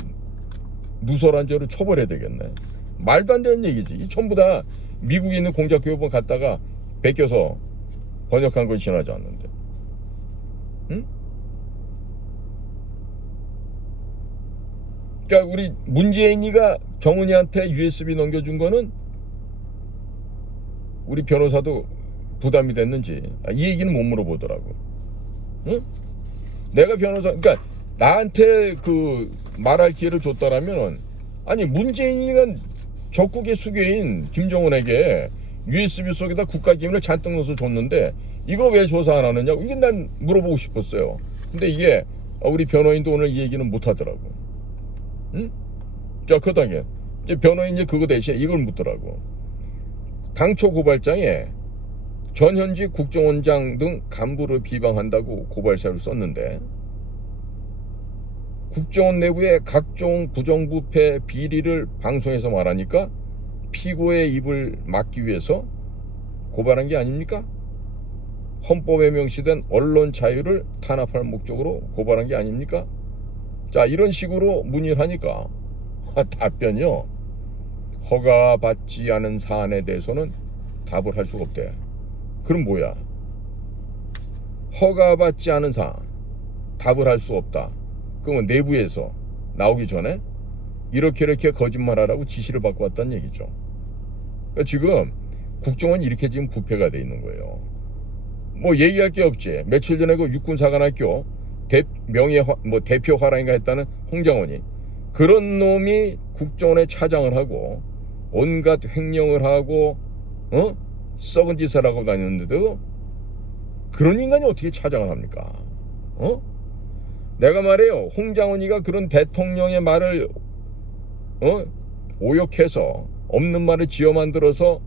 누설한 죄로 처벌해야 되겠네. 말도 안 되는 얘기지. 이 전부 다 미국에 있는 공작교범 갖다가 베껴서 번역한 건 지나지 않는데. 응? 그러니까 우리 문재인이가 정은이한테 USB 넘겨준 거는 우리 변호사도 부담이 됐는지 이 얘기는 못 물어보더라고. 응? 내가 변호사, 그러니까 나한테 그 말할 기회를 줬다라면 아니 문재인이가 적국의 수괴인 김정은에게 USB 속에다 국가기밀을 잔뜩 넣어서 줬는데 이거 왜 조사 안 하느냐고 이게 난 물어보고 싶었어요. 근데 이게 우리 변호인도 오늘 이 얘기는 못 하더라고. 응? 자, 그 다음에 이제 변호인이 그거 대신에 이걸 묻더라고. 당초 고발장에 전현직 국정원장 등 간부를 비방한다고 고발사를 썼는데 국정원 내부의 각종 부정부패 비리를 방송에서 말하니까 피고의 입을 막기 위해서 고발한 게 아닙니까? 헌법에 명시된 언론 자유를 탄압할 목적으로 고발한 게 아닙니까? 자, 이런 식으로 문의를 하니까 답변이요. 허가받지 않은 사안에 대해서는 답을 할 수가 없대. 그럼 뭐야? 허가받지 않은 사안 답을 할 수 없다. 그러면 내부에서 나오기 전에 이렇게 거짓말하라고 지시를 받고 왔다는 얘기죠. 그러니까 지금 국정원이 이렇게 지금 부패가 돼 있는 거예요. 뭐 얘기할 게 없지. 며칠 전에 그 육군사관학교 대표 화랑인가 했다는 홍장원이 그런 놈이 국정원에 차장을 하고 온갖 횡령을 하고 썩은 짓을 하고 다녔는데도 그런 인간이 어떻게 차장을 합니까? 내가 말해요. 홍장원이가 그런 대통령의 말을 오역해서 없는 말을 지어 만들어서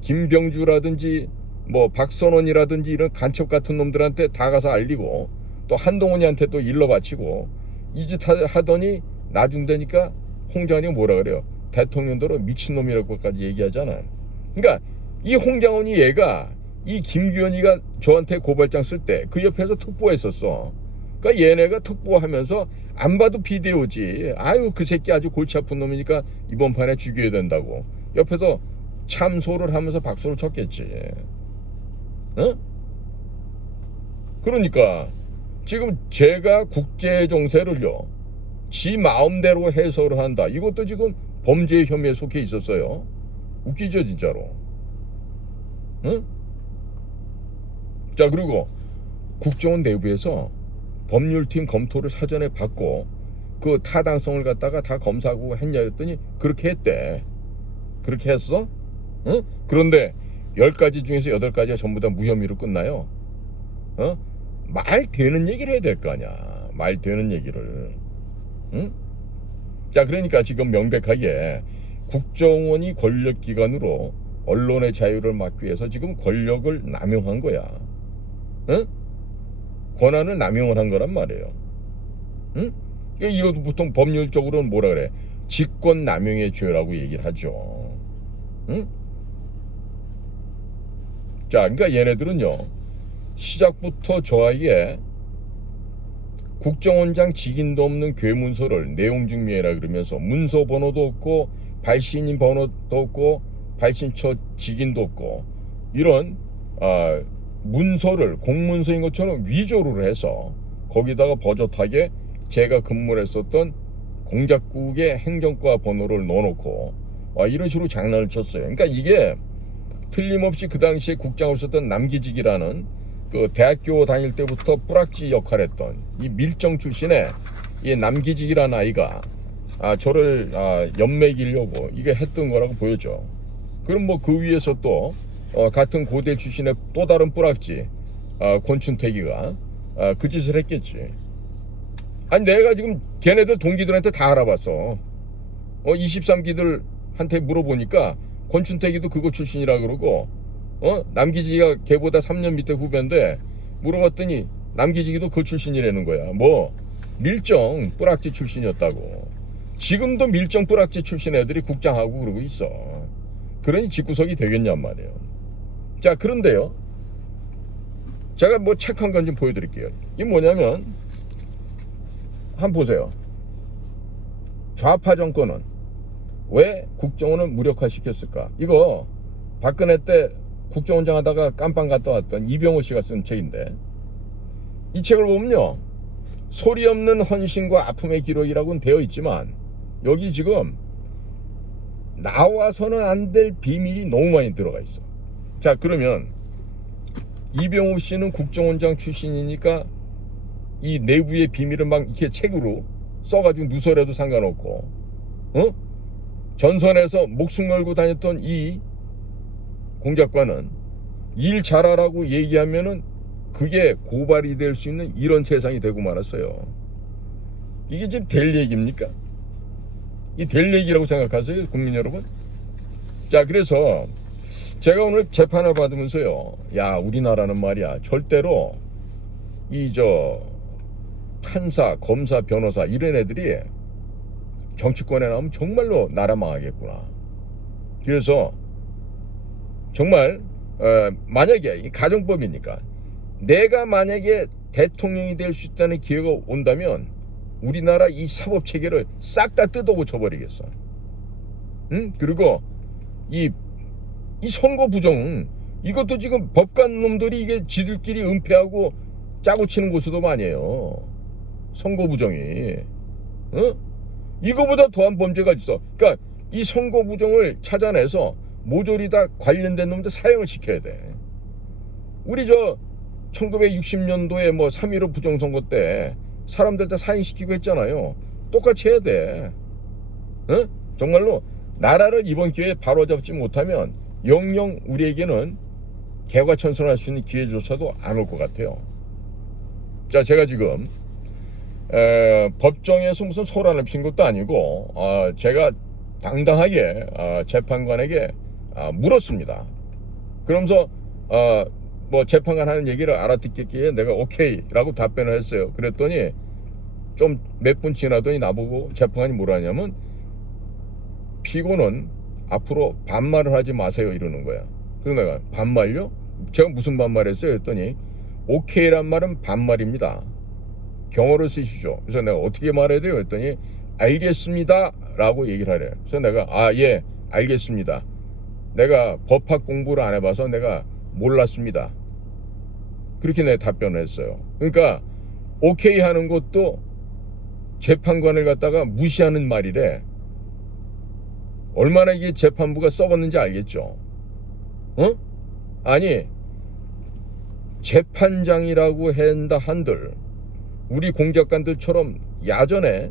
김병주라든지 뭐 박선원이라든지 이런 간첩 같은 놈들한테 다 가서 알리고 또 한동훈이한테 또 일러 바치고 이 짓 하더니 나중 되니까 홍장원이가 뭐라 그래요? 대통령대로 미친놈이라고까지 얘기하잖아. 그러니까 이 홍장원이 얘가 이 김규현이가 저한테 고발장 쓸 때 그 옆에서 특보했었어. 그러니까 얘네가 특보하면서 안 봐도 비디오지. 아유 그 새끼 아주 골치 아픈 놈이니까 이번 판에 죽여야 된다고 옆에서 참소를 하면서 박수를 쳤겠지. 그러니까 지금 제가 국제 정세를요 지 마음대로 해석을 한다. 이것도 지금 범죄 혐의에 속해 있었어요. 웃기죠 진짜로. 자, 그리고 국정원 내부에서 법률팀 검토를 사전에 받고 그 타당성을 갖다가 다 검사하고 했냐 했더니 그렇게 했대. 그렇게 했어? 그런데 10가지 중에서 8가지가 전부 다 무혐의로 끝나요. 말 되는 얘기를 해야 될 거 아니야. 말 되는 얘기를. 응? 자, 그러니까 지금 명백하게 국정원이 권력기관으로 언론의 자유를 막기 위해서 지금 권력을 남용한 거야. 권한을 남용을 한 거란 말이에요. 이것도 보통 법률적으로는 뭐라 그래? 직권 남용의 죄라고 얘기를 하죠. 자, 그러니까 얘네들은요, 시작부터 저에게 국정원장 직인도 없는 괴문서를 내용 증명해라 그러면서 문서 번호도 없고 발신인 번호도 없고 발신처 직인도 없고 이런 문서를 공문서인 것처럼 위조를 해서 거기다가 버젓하게 제가 근무를 했었던 공작국의 행정과 번호를 넣어놓고 이런 식으로 장난을 쳤어요. 그러니까 이게 틀림없이 그 당시에 국장을 썼던 남기직이라는 그 대학교 다닐 때부터 뿌락지 역할했던 이 밀정 출신의 이 남기직이라는 아이가 저를 연맥이려고 이게 했던 거라고 보여져. 그럼 뭐 그 위에서 또 같은 고대 출신의 또 다른 뿌락지 권춘택이가 그 짓을 했겠지. 아니 내가 지금 걔네들 동기들한테 다 알아봤어. 23기들한테 물어보니까 권춘택이도 그거 출신이라 그러고 남기지가 걔보다 3년 밑에 후배인데 물어봤더니 남기지기도 그 출신이라는 거야. 뭐 밀정 뿌락지 출신이었다고. 지금도 밀정 뿌락지 출신 애들이 국장하고 그러고 있어. 그러니 집구석이 되겠냔 말이에요. 자, 그런데요, 제가 뭐 책 한 권 좀 보여드릴게요. 이게 뭐냐면 한번 보세요. 좌파 정권은 왜 국정원을 무력화시켰을까? 이거 박근혜 때 국정원장 하다가 깜빵 갔다 왔던 이병호 씨가 쓴 책인데, 이 책을 보면요, 소리 없는 헌신과 아픔의 기록이라고는 되어 있지만 여기 지금 나와서는 안 될 비밀이 너무 많이 들어가 있어. 자, 그러면 이병호 씨는 국정원장 출신이니까 이 내부의 비밀을 막 이렇게 책으로 써가지고 누설해도 상관없고, 전선에서 목숨 걸고 다녔던 이 공작관은 일 잘하라고 얘기하면은 그게 고발이 될 수 있는 이런 세상이 되고 말았어요. 이게 지금 될 얘기입니까? 이 될 얘기라고 생각하세요, 국민 여러분? 자, 그래서 제가 오늘 재판을 받으면서요, 야, 우리나라는 말이야, 절대로 판사, 검사, 변호사 이런 애들이 정치권에 나오면 정말로 나라 망하겠구나. 그래서 정말 만약에 이 가정법이니까 내가 만약에 대통령이 될 수 있다는 기회가 온다면 우리나라 이 사법 체계를 싹 다 뜯어고쳐 버리겠어. 그리고 이 선거 부정, 이것도 지금 법관 놈들이 이게 지들끼리 은폐하고 짜고 치는 고스톱 아니에요. 선거 부정이. 이거보다 더한 범죄가 있어. 그러니까 이 선거 부정을 찾아내서 모조리 다 관련된 놈들 사형을 시켜야 돼. 우리 1960년도에 뭐 3.15 부정선거 때 사람들 다 사형시키고 했잖아요. 똑같이 해야 돼. 정말로 나라를 이번 기회에 바로잡지 못하면 영영 우리에게는 개과천선할 수 있는 기회조차도 안 올 것 같아요. 자, 제가 지금 법정에서 무슨 소란을 핀 것도 아니고 제가 당당하게 재판관에게 물었습니다. 그러면서 뭐 재판관 하는 얘기를 알아듣겠기에 내가 오케이라고 답변을 했어요. 그랬더니 좀 몇 분 지나더니 나보고 재판관이 뭐라냐면 피고는 앞으로 반말을 하지 마세요 이러는 거야. 그래서 내가 반말요? 제가 무슨 반말했어요? 했더니 오케이란 말은 반말입니다. 경어를 쓰십시오. 그래서 내가 어떻게 말해야 돼요? 했더니 알겠습니다 라고 얘기를 하래요. 그래서 내가 예 알겠습니다. 내가 법학 공부를 안 해봐서 내가 몰랐습니다. 그렇게 내가 답변을 했어요. 그러니까 오케이 하는 것도 재판관을 갖다가 무시하는 말이래. 얼마나 이게 재판부가 썩었는지 알겠죠? 아니 재판장이라고 한다 한들 우리 공작관들처럼 야전에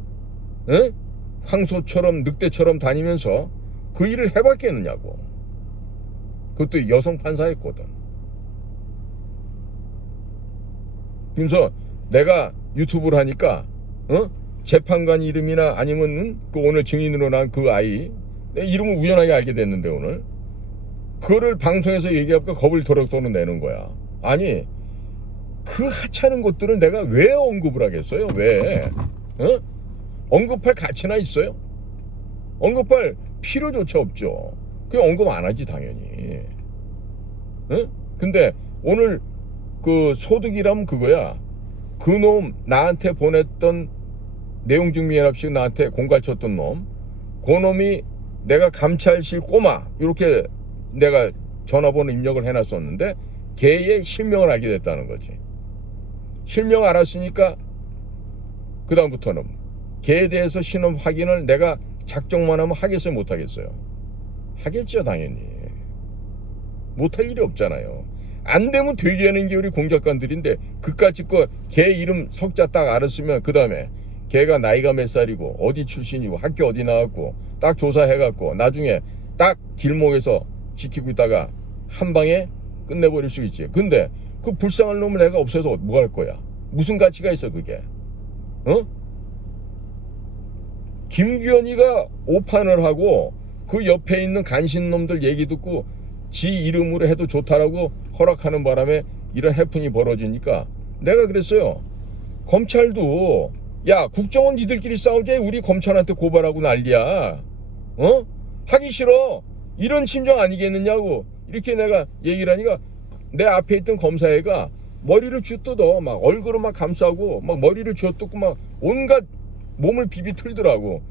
황소처럼 늑대처럼 다니면서 그 일을 해봤겠느냐고. 그것도 여성 판사였거든. 그래서 내가 유튜브를 하니까 재판관 이름이나 아니면 그 오늘 증인으로 난 그 아이 내 이름을 우연하게 알게 됐는데 오늘 그거를 방송에서 얘기하니까 겁을 도럭도럭 내는 거야. 아니 그 하찮은 것들을 내가 왜 언급을 하겠어요? 왜? 언급할 가치나 있어요? 언급할 필요조차 없죠. 그냥 언급 안 하지 당연히. 근데 오늘 그 소득이라면 그거야. 그놈 나한테 보냈던 내용 증명합시고 나한테 공갈 쳤던 놈, 그 놈이 내가 감찰실 꼬마 이렇게 내가 전화번호 입력을 해놨었는데 걔의 실명을 알게 됐다는 거지. 실명 알았으니까 그 다음부터는 걔에 대해서 신원 확인을 내가 작정만 하면 하겠어요, 못 하겠어요? 하겠죠 당연히. 못할 일이 없잖아요. 안 되면 되게 하는 게 우리 공작관들인데 그까짓 거 걔 이름 석자 딱 알았으면 그 다음에 걔가 나이가 몇 살이고 어디 출신이고 학교 어디 나왔고 딱 조사해갖고 나중에 딱 길목에서 지키고 있다가 한 방에 끝내버릴 수 있지. 근데 그 불쌍한 놈을 내가 없애서 뭐 할 거야? 무슨 가치가 있어 그게? 김규현이가 오판을 하고 그 옆에 있는 간신놈들 얘기 듣고 지 이름으로 해도 좋다라고 허락하는 바람에 이런 해프닝이 벌어지니까 내가 그랬어요. 검찰도 야 국정원 니들끼리 싸우지 우리 검찰한테 고발하고 난리야. 하기 싫어. 이런 심정 아니겠느냐고 이렇게 내가 얘기를 하니까 내 앞에 있던 검사애가 머리를 쥐뜯어 막 얼굴을 막 감싸고 막 머리를 쥐어뜯고 막 온갖 몸을 비비 틀더라고.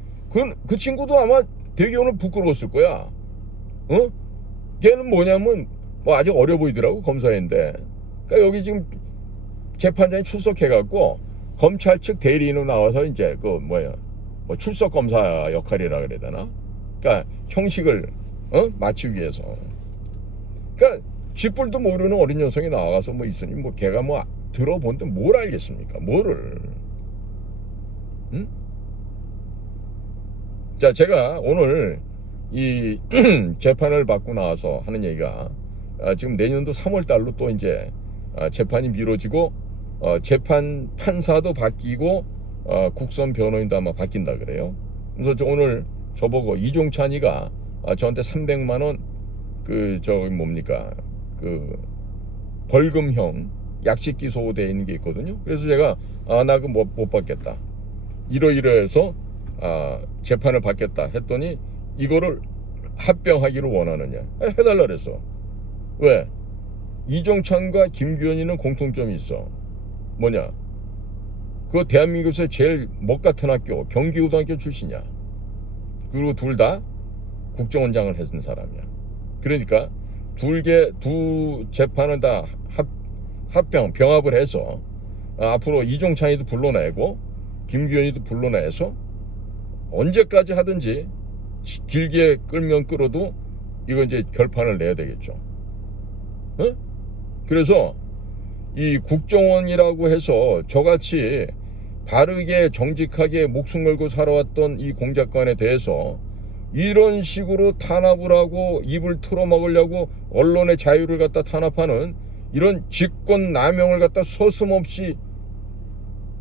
그 친구도 아마 되게 오늘 부끄러웠을 거야. 걔는 뭐냐면 뭐 아직 어려 보이더라고 검사인데. 그러니까 여기 지금 재판장이 출석해갖고 검찰 측 대리인으로 나와서 이제 그 뭐야 뭐 출석 검사 역할이라 그래야 되나? 그러니까 형식을 맞추기 위해서. 그러니까 쥐뿔도 모르는 어린 녀석이 나와서 뭐 있으니 뭐 걔가 뭐 들어본데 뭘 알겠습니까? 뭐를? 자, 제가 오늘 이 재판을 받고 나와서 하는 얘기가 지금 내년도 3월 달로 또 이제 재판이 미뤄지고 재판 판사도 바뀌고 국선 변호인도 아마 바뀐다 그래요. 그래서 오늘 저보고 이종찬이가 저한테 300만 원 그 저기 뭡니까 그 벌금형 약식 기소돼 있는 게 있거든요. 그래서 제가 나 그거 못 받겠다. 이러이러해서 재판을 받겠다 했더니 이거를 합병하기를 원하느냐 해달라 그랬어. 왜? 이종찬과 김규현이는 공통점이 있어. 뭐냐? 그 대한민국에서 제일 먹 같은 학교 경기고등학교 출신이야. 그리고 둘 다 국정원장을 했던 사람이야. 그러니까 두 재판을 다 병합을 해서 앞으로 이종찬이도 불러내고 김규현이도 불러내서 언제까지 하든지 길게 끌면 끌어도 이거 이제 결판을 내야 되겠죠. 그래서 이 국정원이라고 해서 저같이 바르게 정직하게 목숨 걸고 살아왔던 이 공작관에 대해서 이런 식으로 탄압을 하고 입을 틀어먹으려고 언론의 자유를 갖다 탄압하는 이런 직권 남용을 갖다 서슴없이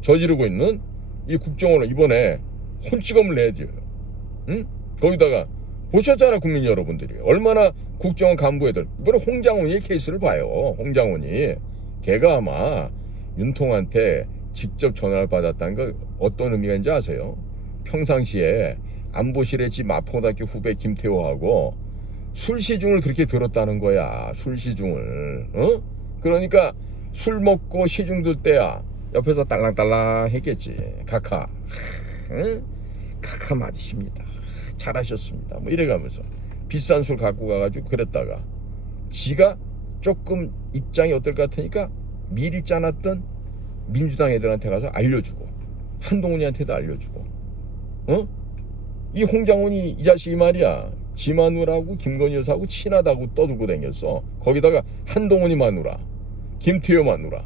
저지르고 있는 이 국정원을 이번에 혼찌검을 내야지. 거기다가 보셨잖아 국민 여러분들이 얼마나 국정원 간부애들 이번에 홍장훈의 케이스를 봐요. 홍장훈이 걔가 아마 윤통한테 직접 전화를 받았다는 거 어떤 의미가 있는지 아세요? 평상시에 안보실의 집 마포고등학교 후배 김태호하고 술시중을 그렇게 들었다는 거야. 술시중을. 그러니까 술 먹고 시중 들 때야 옆에서 딸랑딸랑 했겠지. 카카 카카 맞으십니다. 잘하셨습니다. 뭐 이래가면서 비싼 술 갖고 가가지고 그랬다가 지가 조금 입장이 어떨 것 같으니까 미리 짜놨던 민주당 애들한테 가서 알려주고 한동훈이한테도 알려주고 이 홍장훈이 이 자식이 말이야 지마누라하고 김건희 여사하고 친하다고 떠들고 다녔어. 거기다가 한동훈이 마누라 김태효 마누라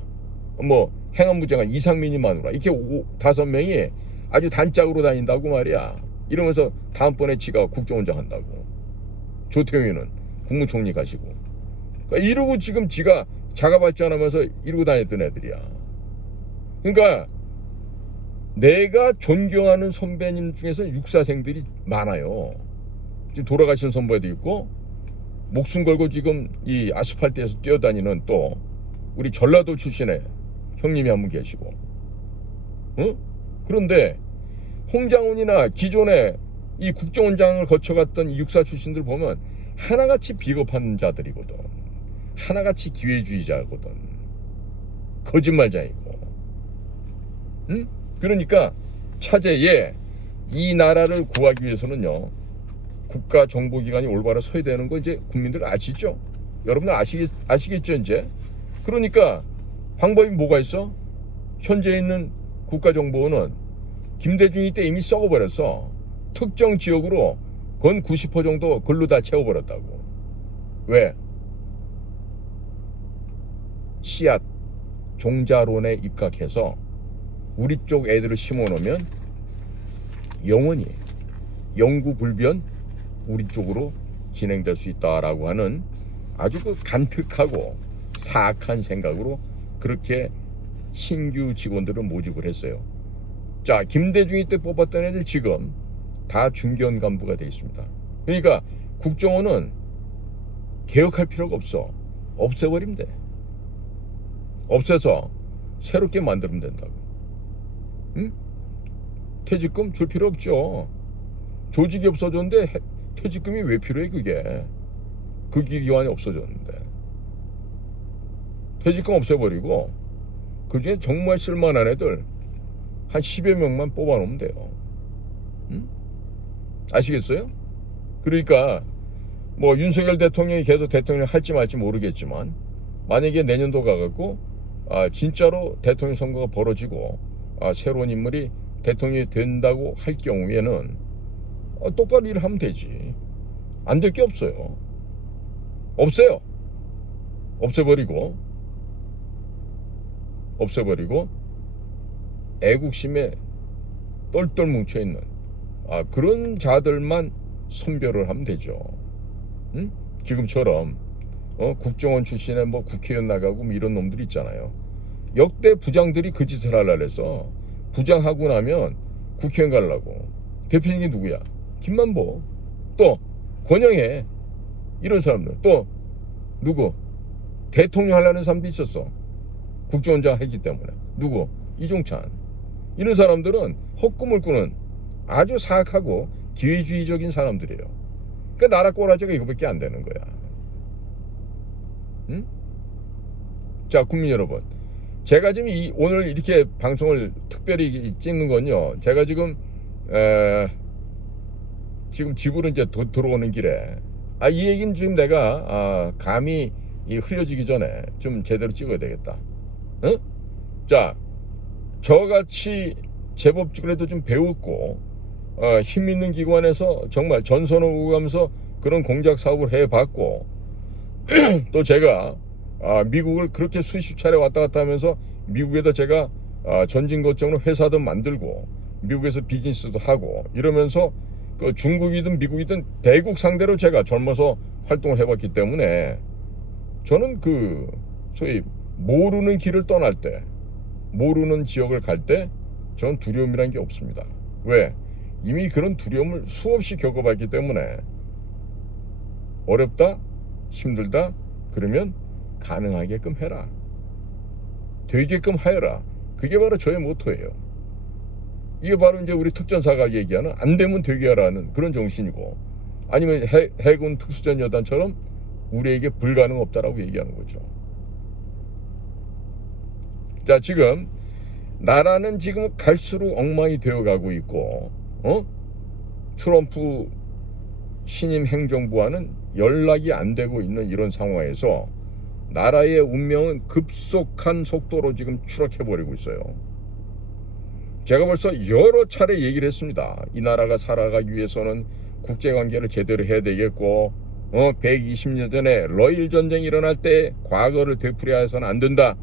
뭐 행안부장관 이상민이 마누라 이렇게 5명이 아주 단짝으로 다닌다고 말이야. 이러면서 다음번에 지가 국정원장 한다고. 조태용이는 국무총리 가시고 그러니까 이러고 지금 지가 자가 발전하면서 이러고 다녔던 애들이야. 그러니까 내가 존경하는 선배님 중에서 육사생들이 많아요. 지금 돌아가신 선배도 있고 목숨 걸고 지금 이 아스팔트에서 뛰어다니는 또 우리 전라도 출신의 형님이 한 분 계시고, 그런데 홍장훈이나 기존에 이 국정원장을 거쳐갔던 이 육사 출신들 보면 하나같이 비겁한 자들이거든. 하나같이 기회주의자거든. 거짓말자이고. 그러니까 차제에 이 나라를 구하기 위해서는요, 국가정보기관이 올바로 서야 되는 거 이제 국민들 아시죠? 여러분들 아시겠죠 이제? 그러니까 방법이 뭐가 있어? 현재 있는 국가정보원은 김대중이 때 이미 썩어버렸어. 특정 지역으로 건 90% 정도 글로 다 채워버렸다고. 왜? 씨앗 종자론에 입각해서 우리 쪽 애들을 심어놓으면 영원히 영구불변 우리 쪽으로 진행될 수 있다라고 하는 아주 그 간특하고 사악한 생각으로 그렇게 신규 직원들을 모집을 했어요. 자, 김대중이 때 뽑았던 애들 지금 다 중견 간부가 되어 있습니다. 그러니까 국정원은 개혁할 필요가 없어. 없애버리면 돼. 없애서 새롭게 만들면 된다고. 응? 퇴직금 줄 필요 없죠. 조직이 없어졌는데 퇴직금이 왜 필요해 그게. 그 기관이 없어졌는데. 퇴직금 없애버리고 그중에 정말 쓸만한 애들 한 10여 명만 뽑아놓으면 돼요. 응? 아시겠어요? 그러니까 뭐 윤석열 대통령이 계속 대통령 할지 말지 모르겠지만 만약에 내년도 가갖고 진짜로 대통령 선거가 벌어지고 새로운 인물이 대통령이 된다고 할 경우에는 똑바로 일을 하면 되지. 안 될 게 없어요. 없어요. 없애버리고 애국심에 똘똘 뭉쳐있는 그런 자들만 선별을 하면 되죠. 응? 지금처럼 국정원 출신의 뭐 국회의원 나가고 뭐 이런 놈들 있잖아요. 역대 부장들이 그 짓을 하려고 해서 부장하고 나면 국회의원 가려고. 대표님이 누구야? 김만보. 또 권영애. 이런 사람들. 또 누구? 대통령 하려는 사람도 있었어. 국정원장 했기 때문에. 누구? 이종찬. 이런 사람들은 헛꿈을 꾸는 아주 사악하고 기회주의적인 사람들이에요. 그러니까 나라 꼬라지가 이거밖에 안 되는 거야. 응? 자, 국민 여러분, 제가 지금 오늘 이렇게 방송을 특별히 찍는 건요, 제가 지금 집으로 이제 들어오는 길에 이 얘기는 지금 내가 감이 흐려지기 전에 좀 제대로 찍어야 되겠다. 응? 자, 저같이 제법 그래도 좀 배웠고 힘 있는 기관에서 정말 전선을 오가면서 그런 공작 사업을 해봤고 또 제가 미국을 그렇게 수십 차례 왔다 갔다 하면서 미국에다 제가 전진 거점으로 회사도 만들고 미국에서 비즈니스도 하고 이러면서 그 중국이든 미국이든 대국 상대로 제가 젊어서 활동을 해봤기 때문에 저는 그 소위 모르는 길을 떠날 때, 모르는 지역을 갈 때 전 두려움이란 게 없습니다. 왜? 이미 그런 두려움을 수없이 겪어봤기 때문에 어렵다, 힘들다 그러면 가능하게끔 해라, 되게끔 하여라. 그게 바로 저의 모토예요. 이게 바로 이제 우리 특전사가 얘기하는 안 되면 되게 하라는 그런 정신이고, 아니면 해군 특수전 여단처럼 우리에게 불가능 없다라고 얘기하는 거죠. 자, 지금 나라는 지금 갈수록 엉망이 되어가고 있고 트럼프 신임 행정부와는 연락이 안 되고 있는 이런 상황에서 나라의 운명은 급속한 속도로 지금 추락해버리고 있어요. 제가 벌써 여러 차례 얘기를 했습니다. 이 나라가 살아가기 위해서는 국제관계를 제대로 해야 되겠고 120년 전에 러일 전쟁이 일어날 때 과거를 되풀이해서는 안 된다.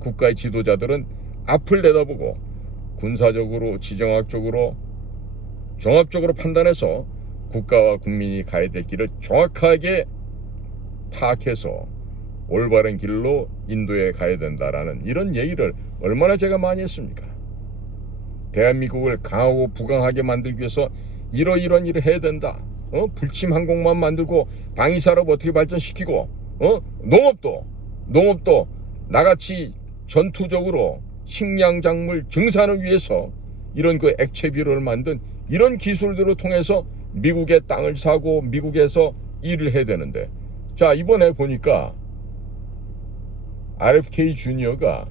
국가의 지도자들은 앞을 내다보고 군사적으로, 지정학적으로, 종합적으로 판단해서 국가와 국민이 가야 될 길을 정확하게 파악해서 올바른 길로 인도에 가야 된다라는 이런 얘기를 얼마나 제가 많이 했습니까? 대한민국을 강하고 부강하게 만들기 위해서 이러이러한 일을 해야 된다. 불침 항공만 만들고 방위산업 어떻게 발전시키고 농업도 나같이 전투적으로 식량작물 증산을 위해서 이런 그 액체 비료를 만든 이런 기술들을 통해서 미국의 땅을 사고 미국에서 일을 해야 되는데, 자, 이번에 보니까 RFK 주니어가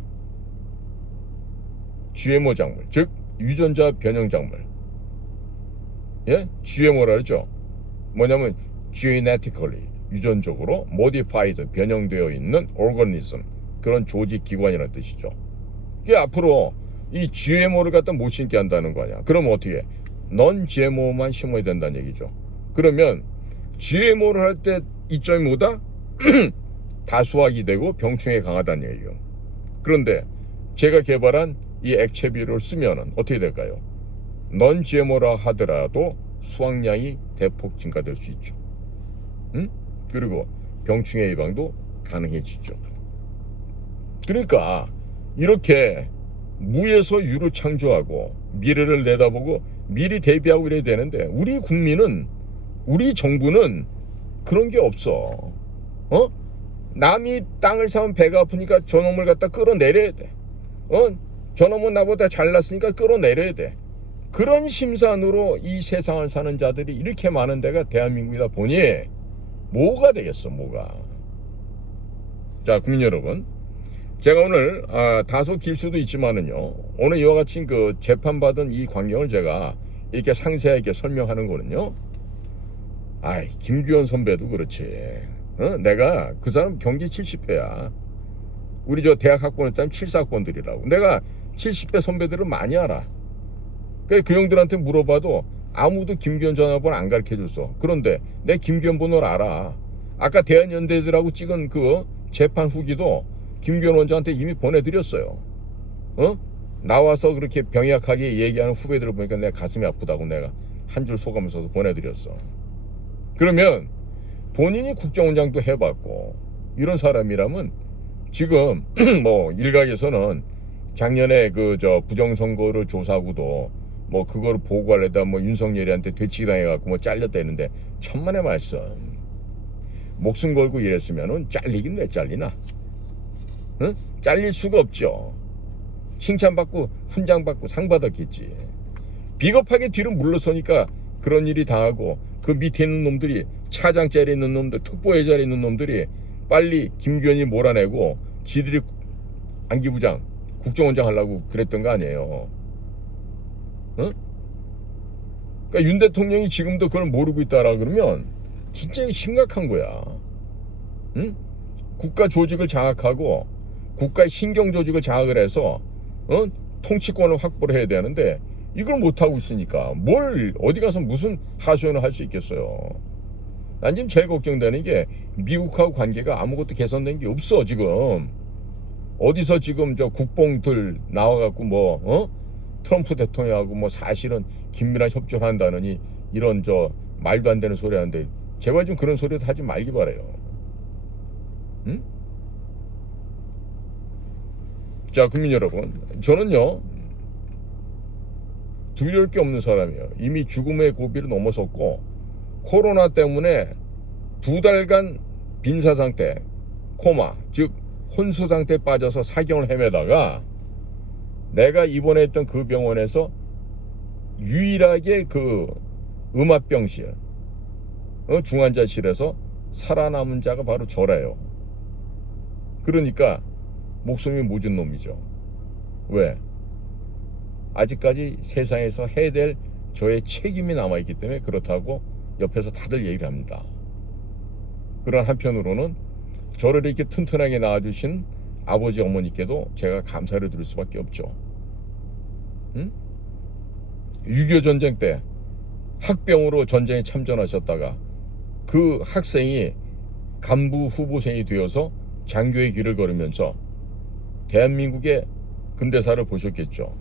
GMO 작물, 즉 유전자 변형 작물, GMO라 그러죠. 뭐냐면 genetically, 유전적으로 modified, 변형되어 있는 organism, 그런 조직 기관이라는 뜻이죠. 그게 앞으로 이 GMO를 갖다 못 심게 한다는 거 아니야. 그럼 어떻게 해? 넌 GMO만 심어야 된다는 얘기죠. 그러면 GMO를 할 때 이점이 뭐다? 다수확이 되고 병충해에 강하다는 얘기예요. 그런데 제가 개발한 이 액체 비료를 쓰면은 어떻게 될까요? 넌 GMO라 하더라도 수확량이 대폭 증가될 수 있죠. 그리고 병충해 예방도 가능해지죠. 그러니까 이렇게 무에서 유를 창조하고 미래를 내다보고 미리 대비하고 이래야 되는데, 우리 국민은, 우리 정부는 그런 게 없어. 남이 땅을 사면 배가 아프니까 저놈을 갖다 끌어내려야 돼. 저놈은 나보다 잘났으니까 끌어내려야 돼. 그런 심산으로 이 세상을 사는 자들이 이렇게 많은 데가 대한민국이다 보니 뭐가 되겠어, 뭐가. 자, 국민 여러분, 제가 오늘 다소 길 수도 있지만은요, 오늘 이와 같이 그 재판받은 이 광경을 제가 이렇게 상세하게 설명하는 거는요, 김규현 선배도 그렇지. 내가 그 사람 경기 70회야. 우리 저 대학 학번에 따면 74학번들이라고. 내가 70회 선배들을 많이 알아. 그 형들한테 물어봐도 아무도 김규현 전화번호 안 가르쳐줬어. 그런데 내 김규현 번호를 알아. 아까 대한연대들하고 찍은 그 재판 후기도 김규현 원장한테 이미 보내드렸어요. 나와서 그렇게 병약하게 얘기하는 후배들을 보니까 내가 가슴이 아프다고 내가 한 줄 소감을 보내드렸어. 그러면 본인이 국정원장도 해봤고 이런 사람이라면 지금 뭐 일각에서는 작년에 그 저 부정선거를 조사하고도 뭐 그거를 보고하려다 뭐 윤석열이한테 되치기 당해갖고 뭐 잘렸다는데, 천만의 말씀. 목숨 걸고 일했으면은 잘리긴 왜 잘리나? 잘릴 수가 없죠. 칭찬받고 훈장받고 상 받았겠지. 비겁하게 뒤로 물러서니까 그런 일이 당하고, 그 밑에 있는 놈들이, 차장 자리에 있는 놈들, 특보의 자리에 있는 놈들이 빨리 김규현이 몰아내고 지들이 안기부장, 국정원장 하려고 그랬던 거 아니에요. 그러니까 윤 대통령이 지금도 그걸 모르고 있다라 그러면 진짜 심각한 거야. 국가 조직을 장악하고 국가의 신경 조직을 장악을 해서 통치권을 확보를 해야 되는데 이걸 못하고 있으니까 뭘 어디 가서 무슨 하소연을 할 수 있겠어요. 난 지금 제일 걱정되는 게 미국하고 관계가 아무것도 개선된 게 없어. 지금 어디서 지금 저 국뽕들 나와갖고 뭐 트럼프 대통령하고 뭐 사실은 긴밀한 협조를 한다느니 이런 저 말도 안 되는 소리 하는데, 제발 좀 그런 소리도 하지 말기 바래요. 자, 국민 여러분, 저는요 두려울 게 없는 사람이에요. 이미 죽음의 고비를 넘어섰고 코로나 때문에 2달간 빈사 상태, 코마, 즉 혼수 상태에 빠져서 사경을 헤매다가 내가 입원했던 그 병원에서 유일하게 그 음압병실, 중환자실에서 살아남은 자가 바로 저래요. 그러니까 목숨이 멎은 놈이죠. 왜? 아직까지 세상에서 해야 될 저의 책임이 남아있기 때문에 그렇다고 옆에서 다들 얘기를 합니다. 그런 한편으로는 저를 이렇게 튼튼하게 낳아주신 아버지 어머니께도 제가 감사를 드릴 수밖에 없죠. 6.25 전쟁 때 학병으로 전쟁에 참전하셨다가 그 학생이 간부 후보생이 되어서 장교의 길을 걸으면서 대한민국의 근대사를 보셨겠죠.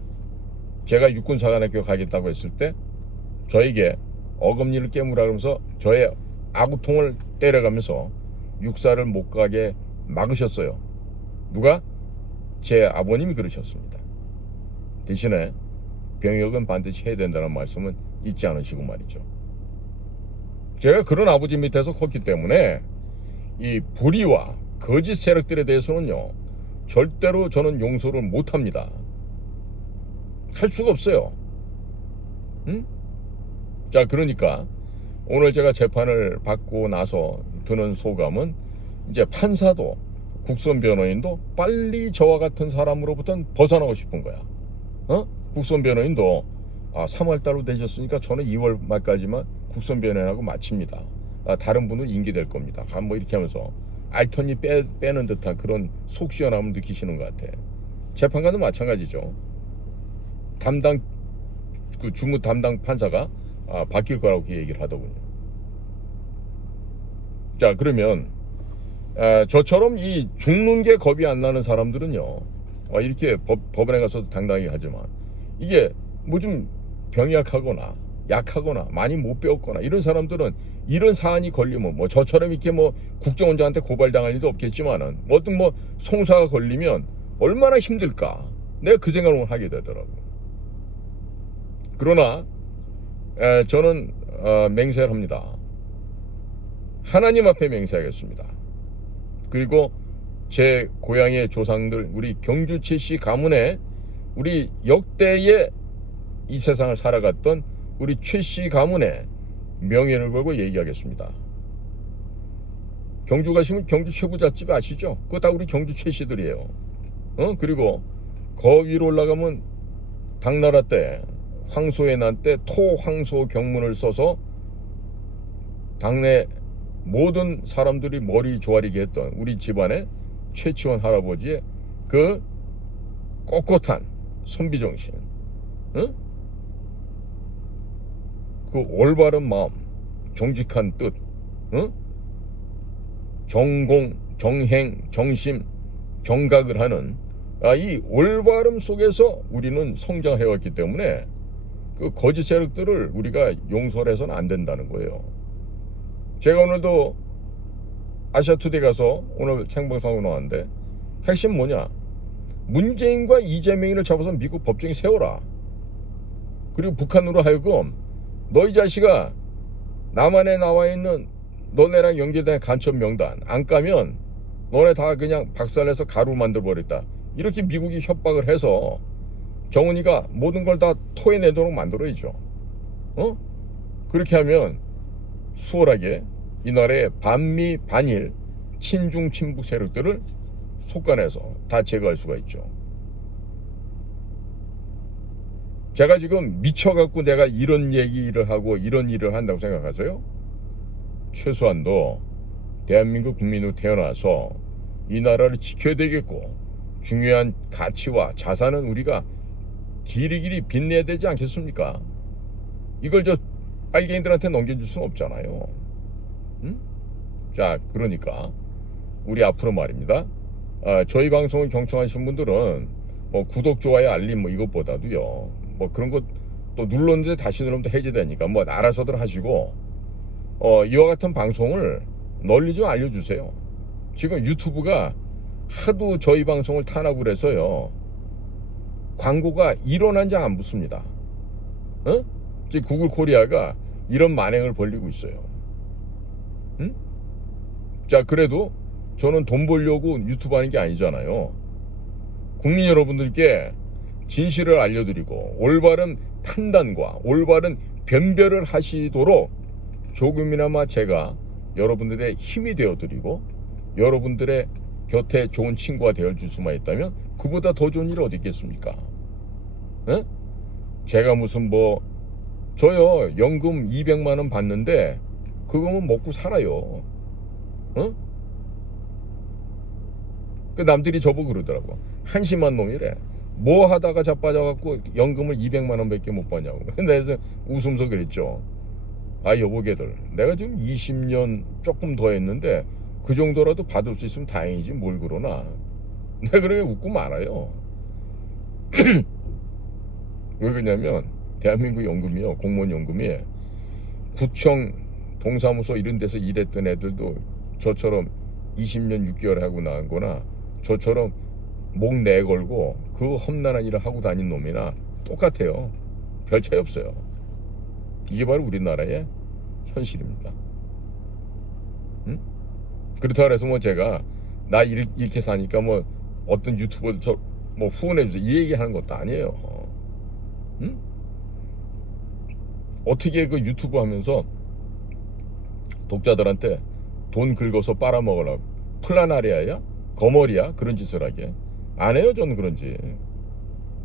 제가 육군사관학교 가겠다고 했을 때 저에게 어금니를 깨물어 그러면서 저의 아구통을 때려가면서 육사를 못 가게 막으셨어요. 누가? 제 아버님이 그러셨습니다. 대신에 병역은 반드시 해야 된다는 말씀은 잊지 않으시고 말이죠. 제가 그런 아버지 밑에서 컸기 때문에 이 불의와 거짓 세력들에 대해서는요, 절대로 저는 용서를 못합니다. 할 수가 없어요. 응? 자, 그러니까 오늘 제가 재판을 받고 나서 드는 소감은, 이제 판사도 국선 변호인도 빨리 저와 같은 사람으로부터는 벗어나고 싶은 거야. 국선 변호인도 3월 달로 되셨으니까 저는 2월 말까지만 국선 변호인하고 마칩니다. 다른 분은 임기될 겁니다. 뭐 이렇게 하면서 알턴이 빼는 듯한 그런 속 시원함을 느끼시는 것 같아. 재판관도 마찬가지죠. 그 주무 담당 판사가 바뀔 거라고 얘기를 하더군요. 자, 그러면 저처럼 이 죽는 게 겁이 안 나는 사람들은요, 이렇게 법원에 가서도 당당히 하지만, 이게 뭐 좀 병이 약하거나 많이 못 배웠거나 이런 사람들은 이런 사안이 걸리면, 뭐 저처럼 이렇게 뭐 국정원장한테 고발당할 일도 없겠지만은, 어떤 뭐 송사가 걸리면 얼마나 힘들까, 내가 그 생각을 하게 되더라고. 그러나 저는 맹세를 합니다. 하나님 앞에 맹세하겠습니다. 그리고 제 고향의 조상들, 우리 경주 최씨 가문의, 우리 역대의 이 세상을 살아갔던 우리 최씨 가문의 명예를 걸고 얘기하겠습니다. 경주 가시면 경주 최부잣집 아시죠? 그거 다 우리 경주 최씨들이에요. 그리고 거 위로 올라가면 당나라 때, 황소의 난 때 토황소 경문을 써서 당내 모든 사람들이 머리 조아리게 했던 우리 집안의 최치원 할아버지의 그 꼿꼿한 선비정신, 그 올바른 마음, 정직한 뜻, 정공, 정행, 정심, 정각을 하는 이 올바름 속에서 우리는 성장해왔기 때문에 그 거짓 세력들을 우리가 용서를 해서는 안 된다는 거예요. 제가 오늘도 아시아투데이 가서 오늘 생방송하고 나왔는데, 핵심 뭐냐? 문재인과 이재명이를 잡아서 미국 법정에 세워라. 그리고 북한으로 하여금 너 이 자식아, 남한에 나와 있는 너네랑 연결된 간첩 명단 안 까면 너네 다 그냥 박살내서 가루 만들어 버렸다. 이렇게 미국이 협박을 해서 정은이가 모든 걸 다 토해내도록 만들어야죠. 그렇게 하면 수월하게 이 나라의 반미 반일 친중 친북 세력들을 속간해서 다 제거할 수가 있죠. 제가 지금 미쳐갖고 내가 이런 얘기를 하고 이런 일을 한다고 생각하세요? 최소한도 대한민국 국민으로 태어나서 이 나라를 지켜야 되겠고, 중요한 가치와 자산은 우리가 길이길이 빛내야 되지 않겠습니까? 이걸 저 빨갱이들한테 넘겨줄 수는 없잖아요. 자, 그러니까 우리 앞으로 말입니다. 저희 방송을 경청하시는 분들은 뭐 구독, 좋아요, 알림 뭐 이것보다도요, 뭐 그런 거 또 눌렀는데 다시 누르면 또 해제되니까 뭐 알아서들 하시고, 이와 같은 방송을 널리 좀 알려주세요. 지금 유튜브가 하도 저희 방송을 탄압을 해서요, 광고가 1원 한 장 안 붙습니다. 지금 구글 코리아가 이런 만행을 벌리고 있어요. 자, 그래도 저는 돈 벌려고 유튜브 하는 게 아니잖아요. 국민 여러분들께 진실을 알려드리고 올바른 판단과 올바른 변별을 하시도록 조금이나마 제가 여러분들의 힘이 되어드리고 여러분들의 곁에 좋은 친구가 되어줄 수만 있다면 그보다 더 좋은 일 어디 있겠습니까? 제가 무슨 뭐 저요 연금 200만 원 받는데 그거면 먹고 살아요. 그 남들이 저보고 그러더라고. 한심한 놈이래. 뭐 하다가 자빠져갖고 연금을 200만 원밖에 못 받냐고. 그래서 웃으면서 그랬죠. 여보게들, 내가 지금 20년 조금 더 했는데 그 정도라도 받을 수 있으면 다행이지 뭘 그러나. 내가 그렇게 웃고 말아요. 왜 그러냐면 대한민국 연금이요, 공무원 연금이 구청 동사무소 이런 데서 일했던 애들도 저처럼 20년 6개월 하고 나온 거나 저처럼 목 내걸고 그 험난한 일을 하고 다닌 놈이나 똑같아요. 별 차이 없어요. 이게 바로 우리나라의 현실입니다. 응? 그렇다고 해서 뭐 제가 나 이렇게 사니까 뭐 어떤 유튜버들 저 뭐 후원해주세요 이 얘기하는 것도 아니에요. 응? 어떻게 그 유튜브 하면서 독자들한테 돈 긁어서 빨아먹으려고 플라나리아야? 거머리야? 그런 짓을 하게 안 해요. 저는 그런 짓.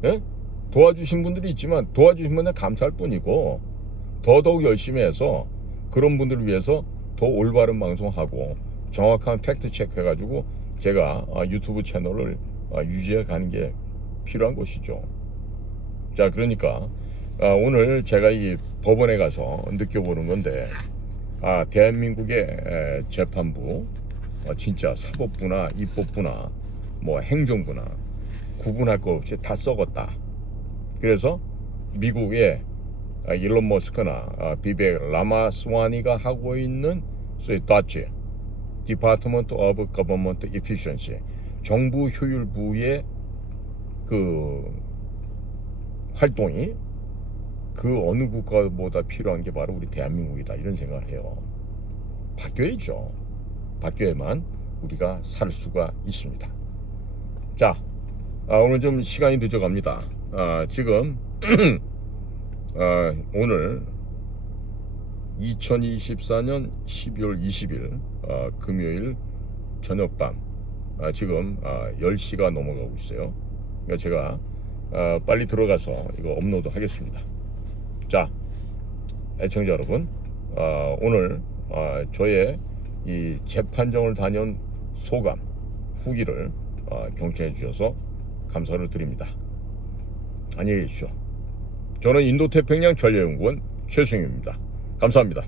예? 도와주신 분들이 있지만 도와주신 분들 감사할 뿐이고 더더욱 열심히 해서 그런 분들을 위해서 더 올바른 방송하고 정확한 팩트 체크해가지고 제가 유튜브 채널을 유지해 가는 게 필요한 것이죠. 자, 그러니까 오늘 제가 이 법원에 가서 느껴보는 건데 대한민국의 재판부 진짜 사법부나 입법부나 뭐 행정부나 구분할 것 없이 다 썩었다. 그래서 미국의 일론 머스크나 비벡 라마스와니가 하고 있는 소위 DOGE, Department of Government Efficiency, 정부 효율부의 그 활동이 그 어느 국가보다 필요한 게 바로 우리 대한민국이다 이런 생각을 해요. 바뀌어야죠. 바뀌어야만 우리가 살 수가 있습니다. 자, 오늘 좀 시간이 늦어갑니다. 지금 오늘 2024년 12월 20일 금요일 저녁밤 지금 10시가 넘어가고 있어요. 그러니까 제가 빨리 들어가서 이거 업로드 하겠습니다. 자, 애청자 여러분, 오늘 저의 이 재판정을 다녀온 소감, 후기를 경청해 주셔서 감사를 드립니다. 안녕히 계십시오. 저는 인도태평양 전략연구원 최승윤입니다. 감사합니다.